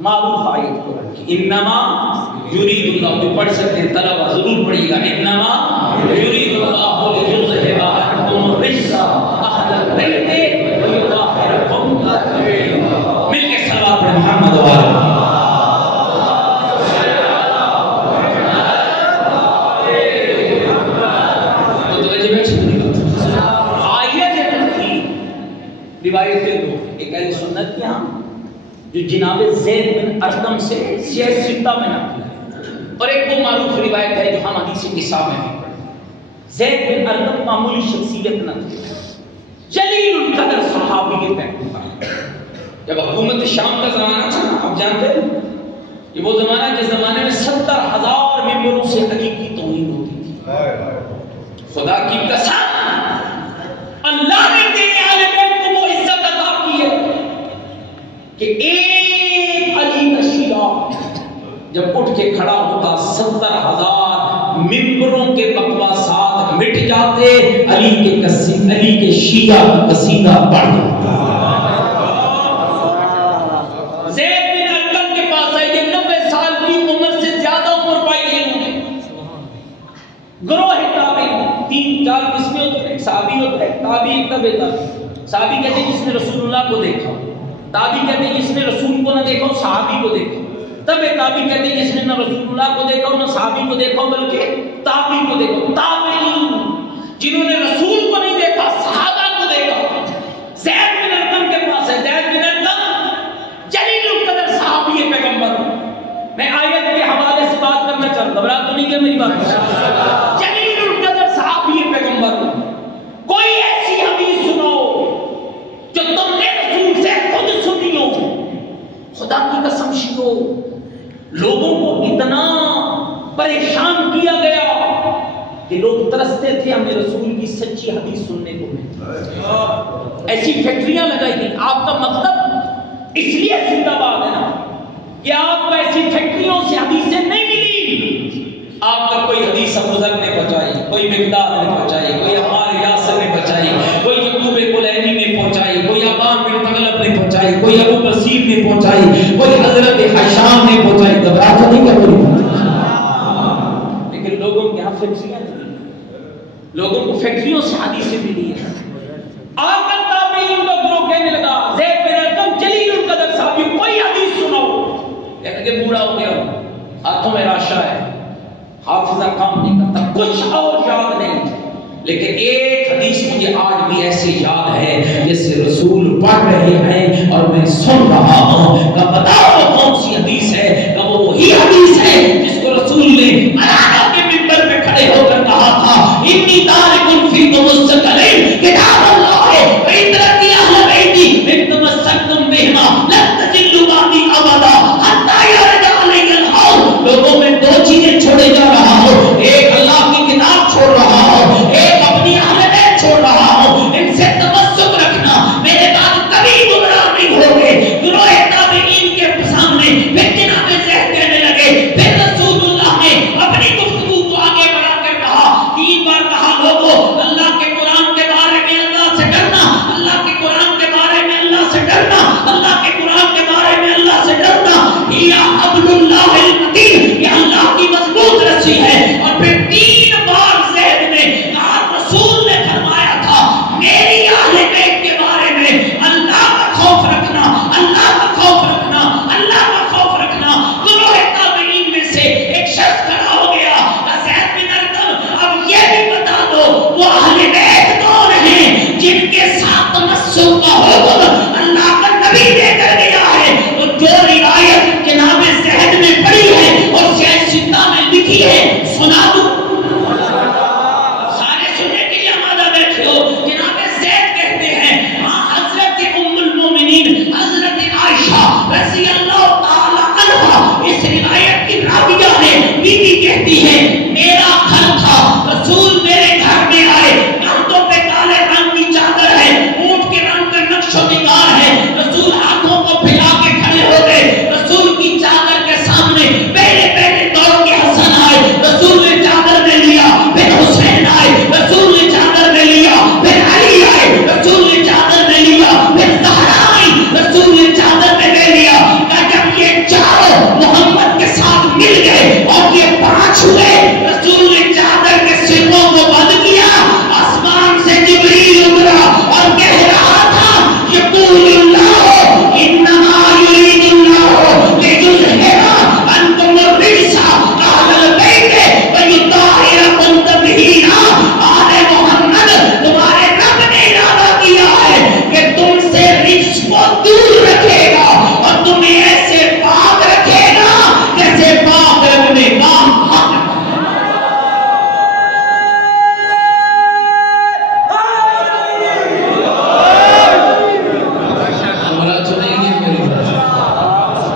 معروف آیت کو رکھی انما یرید اللہ، بھی پڑھ سکتے ہیں طلبہ ضرور پڑھیے گا. انما یرید اللہ لیذھب عنکم الرجس اہل البیت ویطہرکم تطہیرا. مل کے صلوات پڑھیں محمد و آلہ. روایتیں دو، ایک اہل سنت کے ہاں جو جناب زید بن ارقم سے سیاہ ستہ میں نقل ہے، اور ایک وہ معروف روایت ہے جو ہم حدیث نساء میں بھی پڑھتے ہیں. زید بن ارقم معمولی شخصیت نہ تھی، جلیل القدر صحابی پیغمبر. جب حکومت شام کا زمانہ تھا نا، آپ جانتے ہیں یہ وہ زمانہ جس زمانے میں 70,000 ممبروں سے علی کی توہین ہوتی تھی. خدا کی قسم اللہ نے تیرے عالم کو وہ عزت عطا کی ہے کہ ایک علی کا شیعہ جب اٹھ کے کھڑا ہوتا 70,000 ممبروں کے بکواسات مٹ جاتے، علی کے شیعہ قصیدہ پڑھ جاتا. زید بن ارقم کے پاس ہے، یہ 90 سال کی عمر سے زیادہ عمر پائی ہے انہوں نے. گروہ تابعین 3-4 قسمیں ہوتے ہیں، صحابی ہوتا ہے، تابعی، تبع تابعی. صحابی کہتے ہیں جس نے رسول اللہ کو دیکھا، تابعی کہتے ہیں جس نے رسول کو نہ دیکھا صحابی کو دیکھا، تبع تابعی کہتے ہیں جس نے نہ رسول اللہ کو دیکھا نہ صحابی کو دیکھا بلکہ تابعی کو دیکھا. تابعین جنہوں نے رسول کو نہیں دیکھا صحابہ کو دیکھا. زید بن ارقم کے پاس ہے، زید بن ارقم جلیل القدر صحابی پیغمبر. میں آیت کے حوالے سے بات کرنا چاہتا ہوں، گھبراہٹ تو نہیں کہ میری بات جلیل القدر صحابی پیغمبر. کوئی ایسی حدیث سناؤ جو تم نے رسول سے خود سنی ہو. خدا کی قسم شیعو لوگوں کو اتنا پریشان کیا گیا کہ لوگ ترستے تھے ہمیں رسول کی سچی حدیث سننے کو ملے. ایسی فیکٹریاں لگائی گئی. آپ کا مطلب اس لیے زندہ باد ہے نا کہ آپ کو ایسی فیکٹریوں سے حدیثیں نہیں ملی. آپ کا کوئی حدیث ابو ذر نے پہنچائی، کوئی مقداد نے پہنچائی، کوئی عمار یاسر نے پہنچائی، کوئی یعقوب کلینی نے پہنچائی، کوئی عبان بن تغلب نے پہنچائی، کوئی ابو بصیر نے پہنچائی، کوئی حضرت حشام نے پہنچائی. گھبراہٹ تو نہیں کہ کوئی، لیکن لوگوں کے یہاں فیکٹریاں تھیں، لوگوں کو فیکٹریوں سے حدیثیں ملی ہیں. آقا تابعین کا گروہ کہنے لگا زید بن ارقم جلیل القدر صحابی کوئی حدیث سناؤ. کہتے کہ بوڑھا ہو گیا، ہاتھوں میں راشا ہے، حافظہ کام نہیں کرتا، کچھ اور یاد نہیں. لیکن ایک حدیث مجھے آج بھی ایسے یاد ہے جیسے رسول پڑھ رہے ہیں اور میں سن رہا ہوں. کہ بتاؤ وہ کون سی حدیث ہے؟ کہ وہ وہی حدیث ہے جس کو رسول نے عرفہ کے منبر پہ کھڑے ہو کر کہا تھا انی تارک فیکم الثقلین کتاب اللہ ہے وان ترکتم بیتی ان تمسکتم بہما لن تضلوا بعدی ابدا حتی یرجع علی الحوض. لوگوں میں 2 چیزیں چھوڑے جا رہا ہوں، ایک اللہ کی کتاب چھوڑ رہا ہوں، ایک اپنی اہل بیت چھوڑ رہا ہوں. ان سے تمسک رکھنا، میرے بعد کبھی گمراہ نہیں ہوگے. گروہ تابعین کے سامنے فتنہ راویہ ہے بیوی کہتی ہے میرا گھر تھا رسول میرے گھر میں آئے کندھوں پہ کالے رنگ کی چادر ہے اونٹ کے رنگ کا نقش و نگار ہے رسول ہاتھوں کو پھیلا کے کھڑے ہو گئے رسول کی چادر کے سامنے پہلے پہلے دوڑ کے حسن آئے رسول نے چادر میں لیا پھر حسین آئے رسول نے چادر میں لیا پھر علی آئے رسول نے چادر میں لیا پھر زہرا آئی رسول نے چادر میں لے لیا جب یہ چاروں محمد کے ساتھ مل گئے اور یہ پانچ ہوئے رسول نے چادر کے سروں کو بند کیا آسمان سے جبریل اترا اور کہہ رہا تھا یقول اللہ انما یرید اللہ لیذہب عنکم الرجس اہل البیت ویطہرکم تطہیرا آل محمد تمہارے رب نے ارادہ کیا ہے کہ تم سے رجس کو دور رکھے گا اور تمہیں ایسے پاک رکھے گا جیسے پاک رکھنے کا حق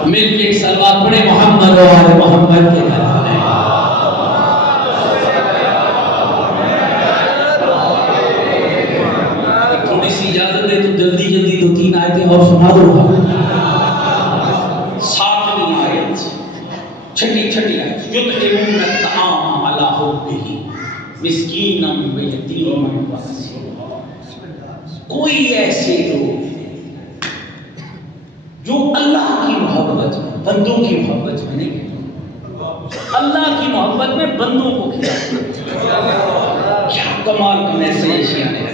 مل کے ایک صلوات پڑھے محمد و آل محمد کے نام میں تھوڑی سی اجازت دے تو جلدی جلدی دو تین آیتیں اور سنا دو ساتویں آیت چھٹی چھٹی آیت یطعمون الطعام علی حبہ مسکینا و یتیما و اسیرا کوئی ایسے لوگ جو اللہ کی محبت میں بندوں کی محبت میں نہیں اللہ کی محبت میں بندوں کو کھلاتے کیا کمال کا میسج ہے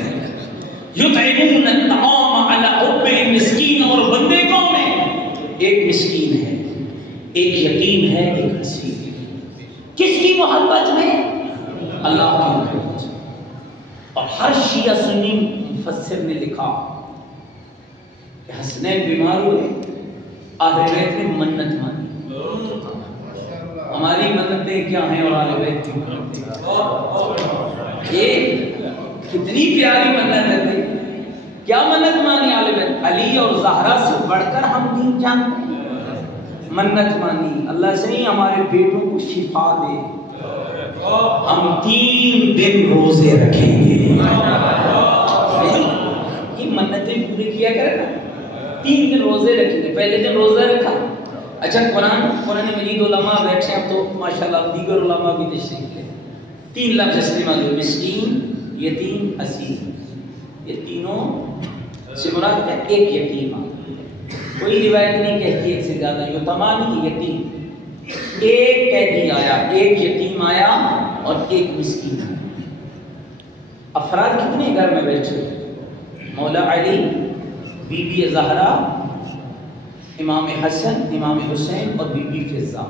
یطعمون الطعام علی حبہ مسکین اور بندے کون ہیں ایک مسکین ہے ایک یتیم ہے ایک اسیر ہے کس کی محبت میں اللہ کی محبت اور ہر شیعہ سنی مفسر نے لکھا کہ حسنین بیمار ہوئے اہل بیت نے منت مانی ہماری منتیں کیا ہیں اور اہل بیت کی منتیں یہ کتنی پیاری منت ہے کیا منت مانی اہل بیت علی اور زہرا سے بڑھ کر ہم دین جانتے ہیں منت مانی اللہ سے ہی ہمارے بیٹوں کو شفا دے ہم 3 دن روزے رکھیں گے یہ منتیں پوری کیا کرے نا 3 دن روزے رکھیں گے پہلے دن روزہ رکھا اچھا قرآن مجید علماء بیٹھے ہیں تو ماشاءاللہ دیگر علماء بھی تشریف لے 3 لفظ استعمال ہوئے مسکین یتیم اسیر یہ تینوں سے مراد ہے ایک یتیم کوئی روایت نہیں کہتی ایک سے زیادہ یہ تمام یتیم ایک قیدی آیا ایک یتیم آیا اور ایک مسکین افراد کتنے گھر میں بیٹھے مولا علی بی بی زہرا امام حسن امام حسین اور بی بی فضہ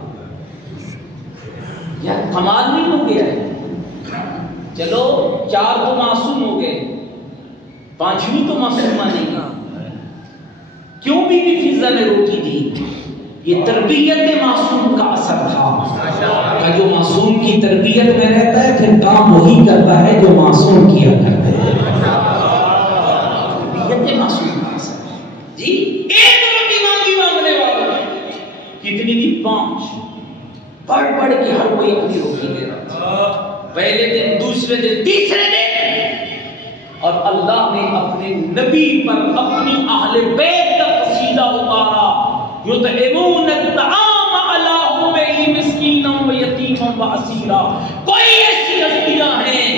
یار کمال نہیں ہو گیا ہے چلو 4 تو معصوم ہو گئے 5ویں تو معصومہ نہیں کیوں بی بی فضہ نے روٹی دی یہ تربیت معصوم کا اثر تھا جو معصوم کی تربیت میں رہتا ہے پھر کام وہی کرتا ہے جو معصوم کیا کرتا ہے تربیت معصوم کا اثر جی ایک روٹی مانگی مانگنے والا کتنی دی 5 پڑھ کے ہر کوئی اپنی روٹی دے رہا تھا پہلے دن دوسرے دن تیسرے دن اور اللہ نے اپنے نبی پر اپنی اہل بیت کا قصیدہ اتارا یطعمون الطعام علی حبہ مسکینا و یتیما و اسیرا کوئی ایسی ہستیاں ہیں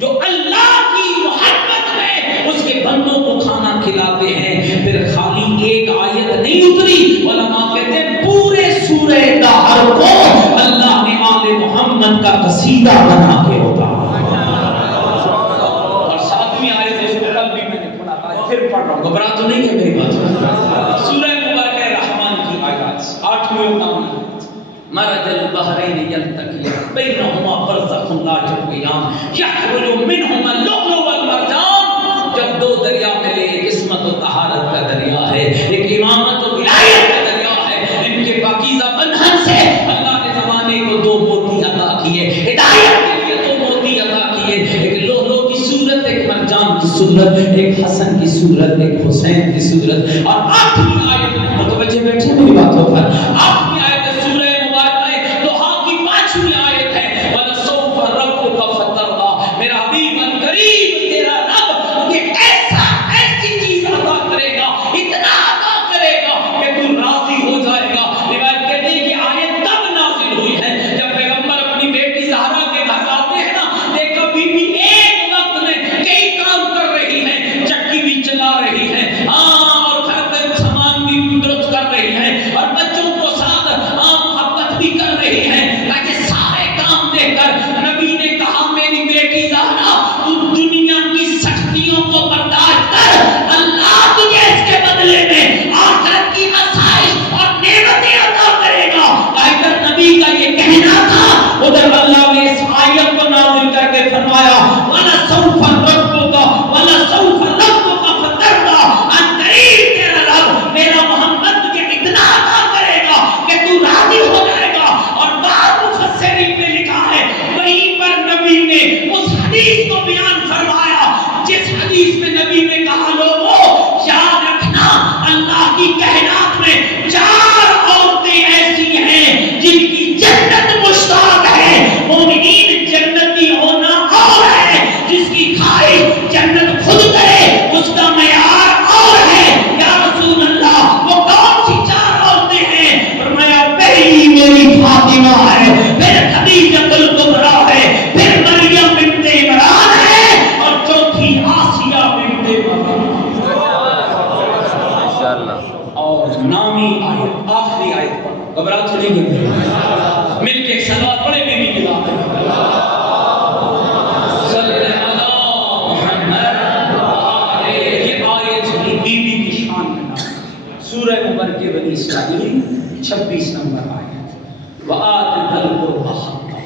جو اللہ کی محبت میں اس کے بندوں کو کھانا کھلاتے ہیں پھر خالی ایک آیت نہیں اتری علماء کہتے ہیں پورے سورہ دہر کو اللہ نے آل محمد کا قصیدہ بنا کے اتارا اور 7ویں آیت اس کو کل بھی میں نے پڑھا تھا پھر پڑھ رہا ہوں گھبرا تو نہیں ہے میری بات سورہ 8ویں نام مرج البحرین یلتقیان بینہما برزخ لا یبغیان یخرج منہما اللؤلؤ والمرجان جب 2 دریا ملے ایک عصمت و طہارت کا دریا ہے ایک امامت و ولایت کا دریا ہے ان کے پاکیزہ بندھن سے اللہ نے زمانے کو 2 موتی عطا کیے ہدایت کے لیے 2 موتی عطا کیے ایک لؤلؤ کی صورت ایک مرجان کی صورت ایک حسن کی صورت ایک حسین کی صورت اور 8ویں آیت متوجہ بیٹھے میری باتوں پر 8ویں آیت سورہ مبارکہ وآت ذا القربى حقہ،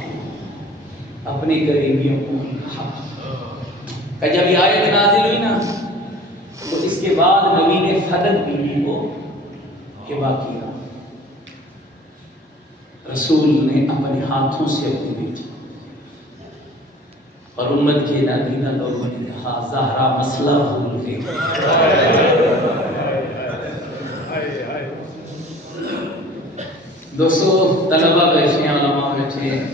اپنے قریبیوں کو حق کا۔ جب یہ آیت نازل ہوئی نا تو اس کے بعد نبی نے فدق بیوی کو ہبہ کیا، رسول نے اپنے ہاتھوں سے اپنی بیٹی، اور امت کے نابینا لوگوں نے کہا زہرا مسئلہ بھول گئی۔ دوستو، طلبہ بیٹھے ہیں، علماء بیٹھے ہیں،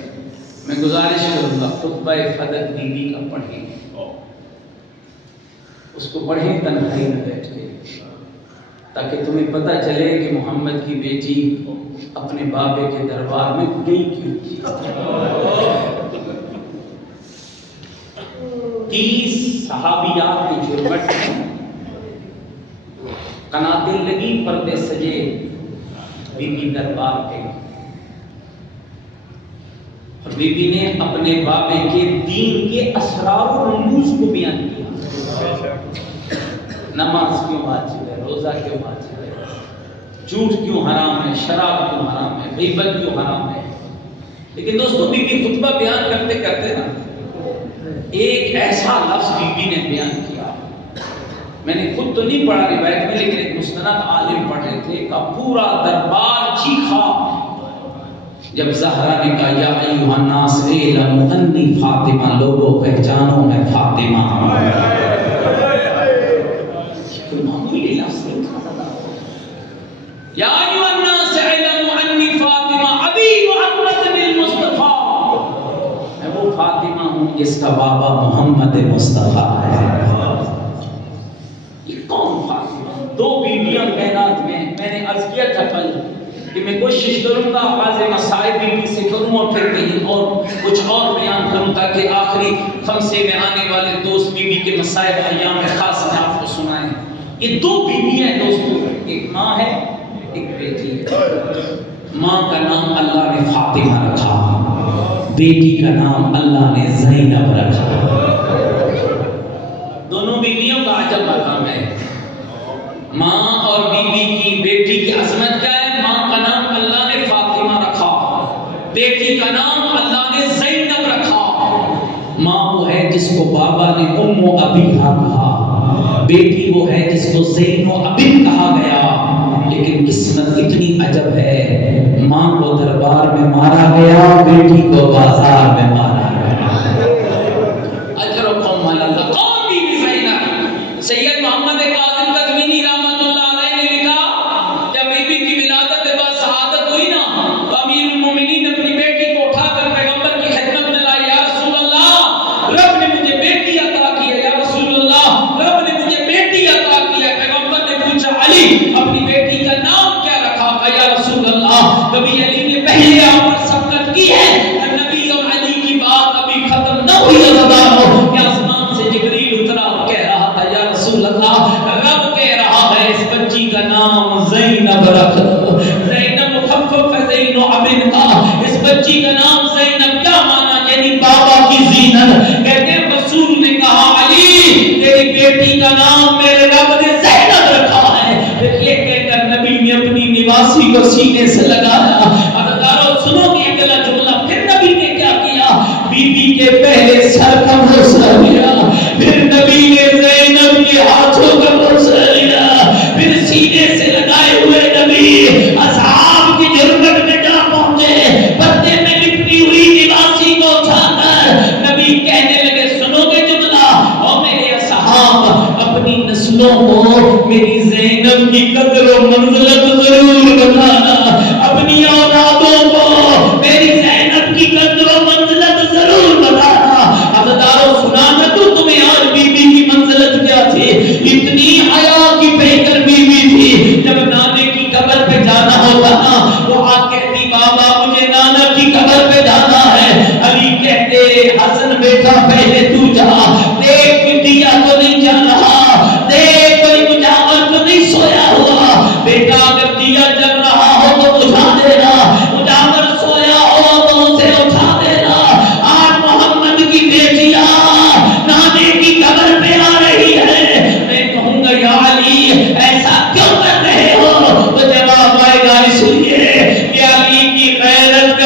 میں گزارش کروں گا خطبہ فدق بیوی کا پڑھیں، اس کو پڑھیں تنہائی میں بیٹھ کے، تاکہ تمہیں پتہ چلے کہ محمد کی بیٹی اپنے بابے کے دربار میں گئی کیوں تھی۔ 30 صحابیات کی جھرمٹ میں قناتیں لگی، پردے سجے، بی بی دربار پہ، اور بی بی نے اپنے بابے کے دین کے اسرار و رموز کو بیان کیا۔ نماز کیوں واجب ہے، روزہ کیوں واجب ہے، جھوٹ کیوں حرام ہے، شراب کیوں حرام ہے، غیبت کیوں حرام ہے۔ لیکن دوستو، بی بی خطبہ بیان کرتے کرتے نا ایک ایسا لفظ بی بی نے بیان کیا، میں نے خود تو نہیں پڑھا روایت میں، لیکن ایک مستند عالم پڑھ رہے تھے کہ پورا دربار چیخا جب زہرا نے کہا یا ایھا الناس اعلموا انی فاطمہ، لوگوں پہچانو میں فاطمہ ہوں۔ معمولی لفظ نہیں تھا، یا ایھا الناس اعلموا انی فاطمہ ابی محمد المصطفیٰ، میں وہ فاطمہ ہوں جس کا بابا محمد مصطفیٰ ہے۔ یہ کون فاطمہ؟ 2 بیویاں کائنات میں نے عرض کیا تھا کل کہ میں کوشش کروں گا بعض مسائل بی بی سے کروں اور پھر کہیں اور کچھ اور بیان کروں، تاکہ آخری خمسے میں آنے والے دوست بی بی کے مسائل ایام خاص میں آپ کو سنائیں۔ یہ 2 بیویاں ہیں دوستوں، ایک ماں ہے ایک بیٹی ہے۔ ماں کا نام اللہ نے فاطمہ رکھا، بیٹی کا نام اللہ نے زینب رکھا۔ دونوں بیویوں کا عجب مقام ہے۔ ماں اور بی بی کی بیٹی کی عظمت کیا ہے؟ ماں کا نام اللہ نے فاطمہ رکھا، بیٹی کا نام اللہ نے زینب رکھا۔ ماں وہ ہے جس کو بابا نے ام و ابیہا کہا، بیٹی وہ ہے جس کو زین و ابن کہا گیا۔ لیکن قسمت اتنی عجب ہے، ماں کو دربار میں مارا گیا، بیٹی کو بازار میں مارا گیا۔ اجرکم اللہ۔ کون بی بی زینب؟ سید محمد کاظم قزوینی رحمۃ اللہ علیہ نے لکھا، جب بی بی کی ولادت کے بعد شہادت ہوئی نا تو امیر المومنین اپنی بیٹی کو اٹھا کر پیغمبر کی خدمت میں لائی۔ یا رسول اللہ، رب نے مجھے بیٹی عطا کی ہے۔ یا رسول اللہ، رب نے مجھے بیٹی عطا کی ہے۔ پیغمبر نے پوچھا علی اپنی بیٹی کا نام کیا رکھا؟ یا رسول اللہ، کبھی علی نے پہلے آپ پر سبقت کی ہے، نبی اور علی کی بات ابھی ختم نہ ہوئی عزیزانو کہ آسمان سے جبریل اترا اور کہہ رہا تھا یا رسول اللہ، رب کہہ رہا ہے اس بچی کا نام زینب رکھ دو۔ زینب مخفف ہے زین و ابن کا، اس بچی کا نام زینب کیا مانا؟ یعنی بابا کی زینت۔ کہتے ہیں رسول نے کہا علی تیری بیٹی کا نام میرے رب نے زینب رکھا ہے۔ یہ کہہ کر نبی نے اپنی نواسی کو سینے سے لگایا۔ عزیزانو سنو گے اگلا جملہ، پھر نبی نے کیا کیا؟ بی بی کے پہلے سر کا بوسہ لیا، پھر نبی نے زینب کے ہاتھوں کا بوسہ لیا، پھر سینے سے لگائے ہوئے نبی اصحاب کی جرگت میں جا پہنچے، پردے میں لپٹی ہوئی نواسی کو اٹھا کر نبی کہنے لگے، سنو گے جملہ، اور میرے اصحاب اپنی نسلوں کو میری زینب کی قدر و منزلت ضرور بتانا، اپنی اولادوں کو میری زینب کی قدر و منزلت ضرور بتانا۔ عزیزانو سنا نہ تو تمہیں آج بی بی کی منزلت کیا تھی؟ اتنی حیا کی پیکر بی بی تھی، جب نانے کی قبر پہ جانا ہوتا نا وہ آ کہتی بابا مجھے نانا کی قبر پہ جانا ہے۔ علی کہتے حسن بیٹا پہلے تو جا، دیکھ دیا تو نہیں جل رہا، دیکھ کوئی مجاور تو نہیں سویا ہوا، بیٹا اگر دیا جل رہا ہو تو بجھا دینا، مجاور سویا ہو تو اسے اٹھا دینا۔ آج محمد کی بیٹیاں نانے کی قبر پہ آ رہی ہے، میں کہوں گا یا علی ایسا کیوں کر رہے ہو؟ تو جواب آئے گا اس لیے کہ علی کی غیرت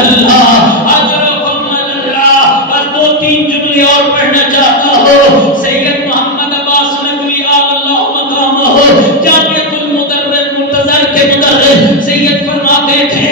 اللہ اجرکم اللہ۔ اور دو تین جملے اور پڑھنا چاہتا ہوں۔ سید محمد عباس نقوی اللہ مقامہ جامعۃ المدرس منتظر کے مدرس سید فرماتے تھے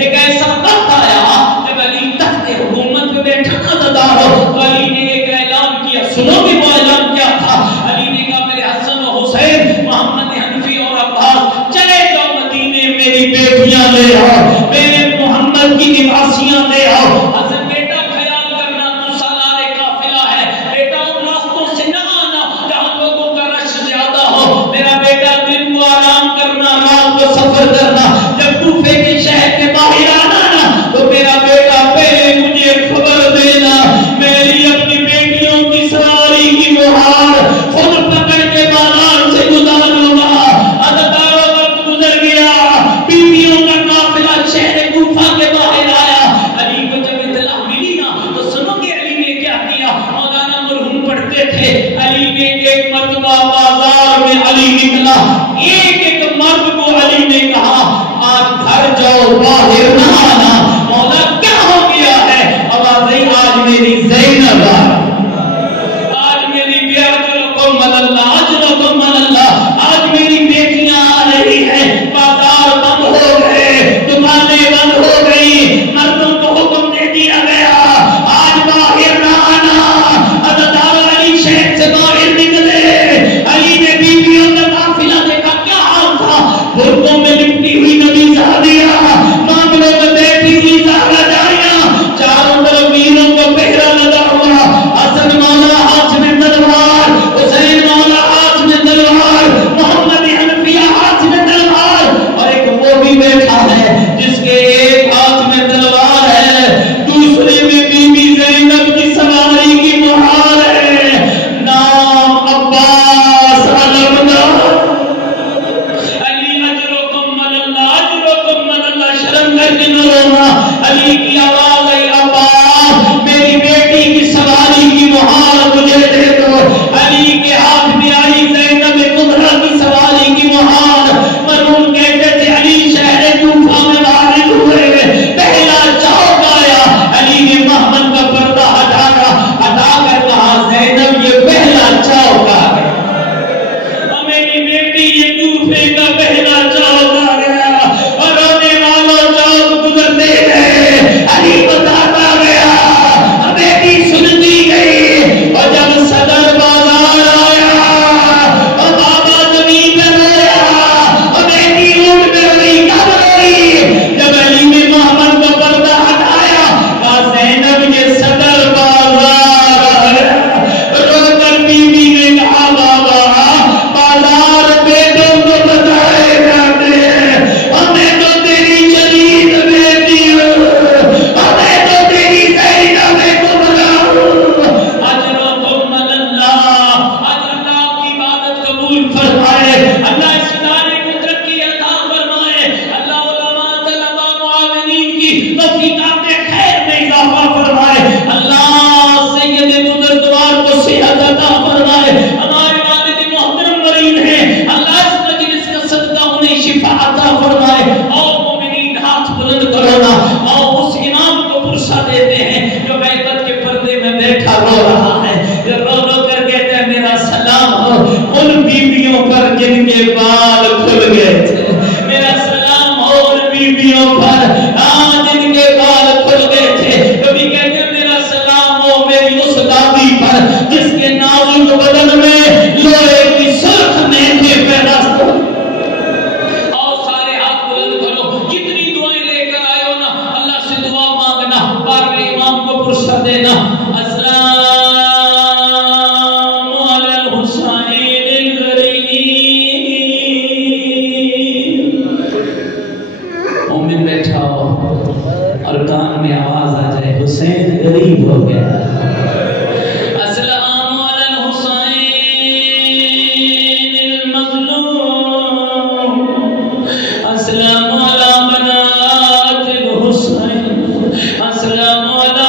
ایک ایسا وقت آیا جب علی تخت حکومت پہ بیٹھا عزادار ہو، علی نے ایک اعلان کیا، سنو بھی وہ اعلان کیا تھا۔ علی نے کہا میرے حسن و حسین، محمد حنفی اور عباس چلے جاؤ مدینے، میری بیٹیاں لے آؤ، میرے محمد کی نواسیاں لے آؤ۔ حسن بیٹا خیال کرنا تو سالار قافلہ ہے، بیٹا ان راستوں سے نہ آنا جہاں لوگوں کا رش زیادہ ہو، میرا بیٹا دن کو آرام کرنا، رات کو سفر کرنا، جب کوفے کے شہر کے باہر آنا نا تو میرا بیٹا پہلے مجھے خبر دینا، میری اپنی بیٹیوں کی سواری کی مہار خود پکڑ کے بازار سے گزاروں گا۔ عزاداروں وقت گزر گیا، بیٹیوں کا قافلہ شہر کوفہ کے باہر آیا۔ علی کو جب اطلاع ملی نا تو سنو کہ علی نے کیا کیا، مولانا مرحوم پڑھتے تھے، علی نے ایک مرتبہ بازار میں علی نکلا، ایک ایک مرد کو علی نے کہا آج گھر جاؤ، باہر نہ آنا۔ مولا کیا ہو گیا ہے؟ آواز آئی آج میری زینب آج میری بیاجرکم اللہ، اجرکم اللہ، آج میری بیٹیاں آ رہی ہیں، بازار بند ہو گئے، دکانیں بند ہو گئی، مردوں کو حکم دے دیا گیا آج باہر نہ آنا۔ عزادار علی شہر سے باہر نکلے، علی نے بیویوں کا قافلہ دیکھا، کیا حال تھا، برقعوں میں لپٹی ہوئی نبی زہریہ، معاملوں میں بیٹھی ہوئی زہرا جاریہ، چاروں طرف ویروں کو پہرا لگا ہوا، حسن مولا ہاتھ میں تلوار، حسین مولا ہاتھ میں تلوار، محمد حنفیہ ہاتھ میں تلوار، اور ایک وہ بھی بیٹھا ہے جس کے ایک ہاتھ میں تلوار ہے، دوسرے میں بی بی زینب کی سواری کی مہار ہے، نام عباس علمدار۔ علی اجرکم اللہ، اجرکم اللہ، شرم کر کے نہ رونا۔ علی کی آواز ہے عباس میری بیٹی کی سواری کی مہار مجھے دے دو۔ علی کے ہاتھ میں آئی زینب کبریٰ کی سواری کی مہار۔ مرحوم کہتے تھے علی شہر کوفہ میں وارد ہوئے، پہلا چوک آیا، علی نے محمد کا پردہ ہٹایا، ہٹا کر کہا زینب یہ پہلا چوک آ گیا، میری بیٹی یہ کوفے کا پہلا چوک آ گیا، اور رونے والوں چوک گزرتے گئے، علی بتاتا گیا، بیٹی سنتی گئی، اور جب صدر بازار آیا اور بابا زمین پہ رویا اور بیٹی اٹھ کر گئی، کب روئی؟ جب علی نے محمد کا پردہ ہٹایا، کہا زینب یہ صدر بازار آیا، رو کر بیوی نے کہا بابا بازار بیٹوں کو بتائے جاتے ہیں، ہمیں تو تیری شدید بیٹی ہوں، ہمیں تو تیری زینب کبریٰ ہوں۔ اجرکم اللہ، اج اللہ آپ کی عبادت قبول فرمائے، اللہ اس ادارے کو ترقی عطا فرمائے، اللہ علماء طلباء معاونین کی توفیقات خیر میں اضافہ فرمائے، اللہ سید بزرگوار کو صحت عطا فرمائے، ہمارے والد محترم مریض ہیں، اللہ اس مجلس کا صدقہ انہیں شفا عطا فرمائے۔ اور مومنین ہاتھ بلند کرو نا، اور اس امام کو پرسہ دیتے ہیں جو بیعت کے پردے میں بیٹھا رو رہا ہے، جو رو رو کر کہتے ہیں میرا سلام ہو ان بیویوں پر جن کے بال کھل گئے تھے، میرا سلام ہو ان بیویوں پر جن کے بال کھل گئے تھے، کبھی کہتے ہیں میرا سلام ہو میری اس دادی پر جس کے نازک بدن میں لوہے کی سرخ نیزے پہ رست ہو۔ اور سارے ہاتھ بلند کرو، جتنی دعائیں لے کر آئے ہو نا اللہ سے دعا مانگنا، بارہویں امام کو پرسہ دینا۔ السلام علی الحسین الغریب، مومن بیٹھا ہو اور کان میں آواز آ جائے حسین غریب ہو گیا۔ السلام علی الحسین المظلوم، السلام علی بنات الحسین، السلام علی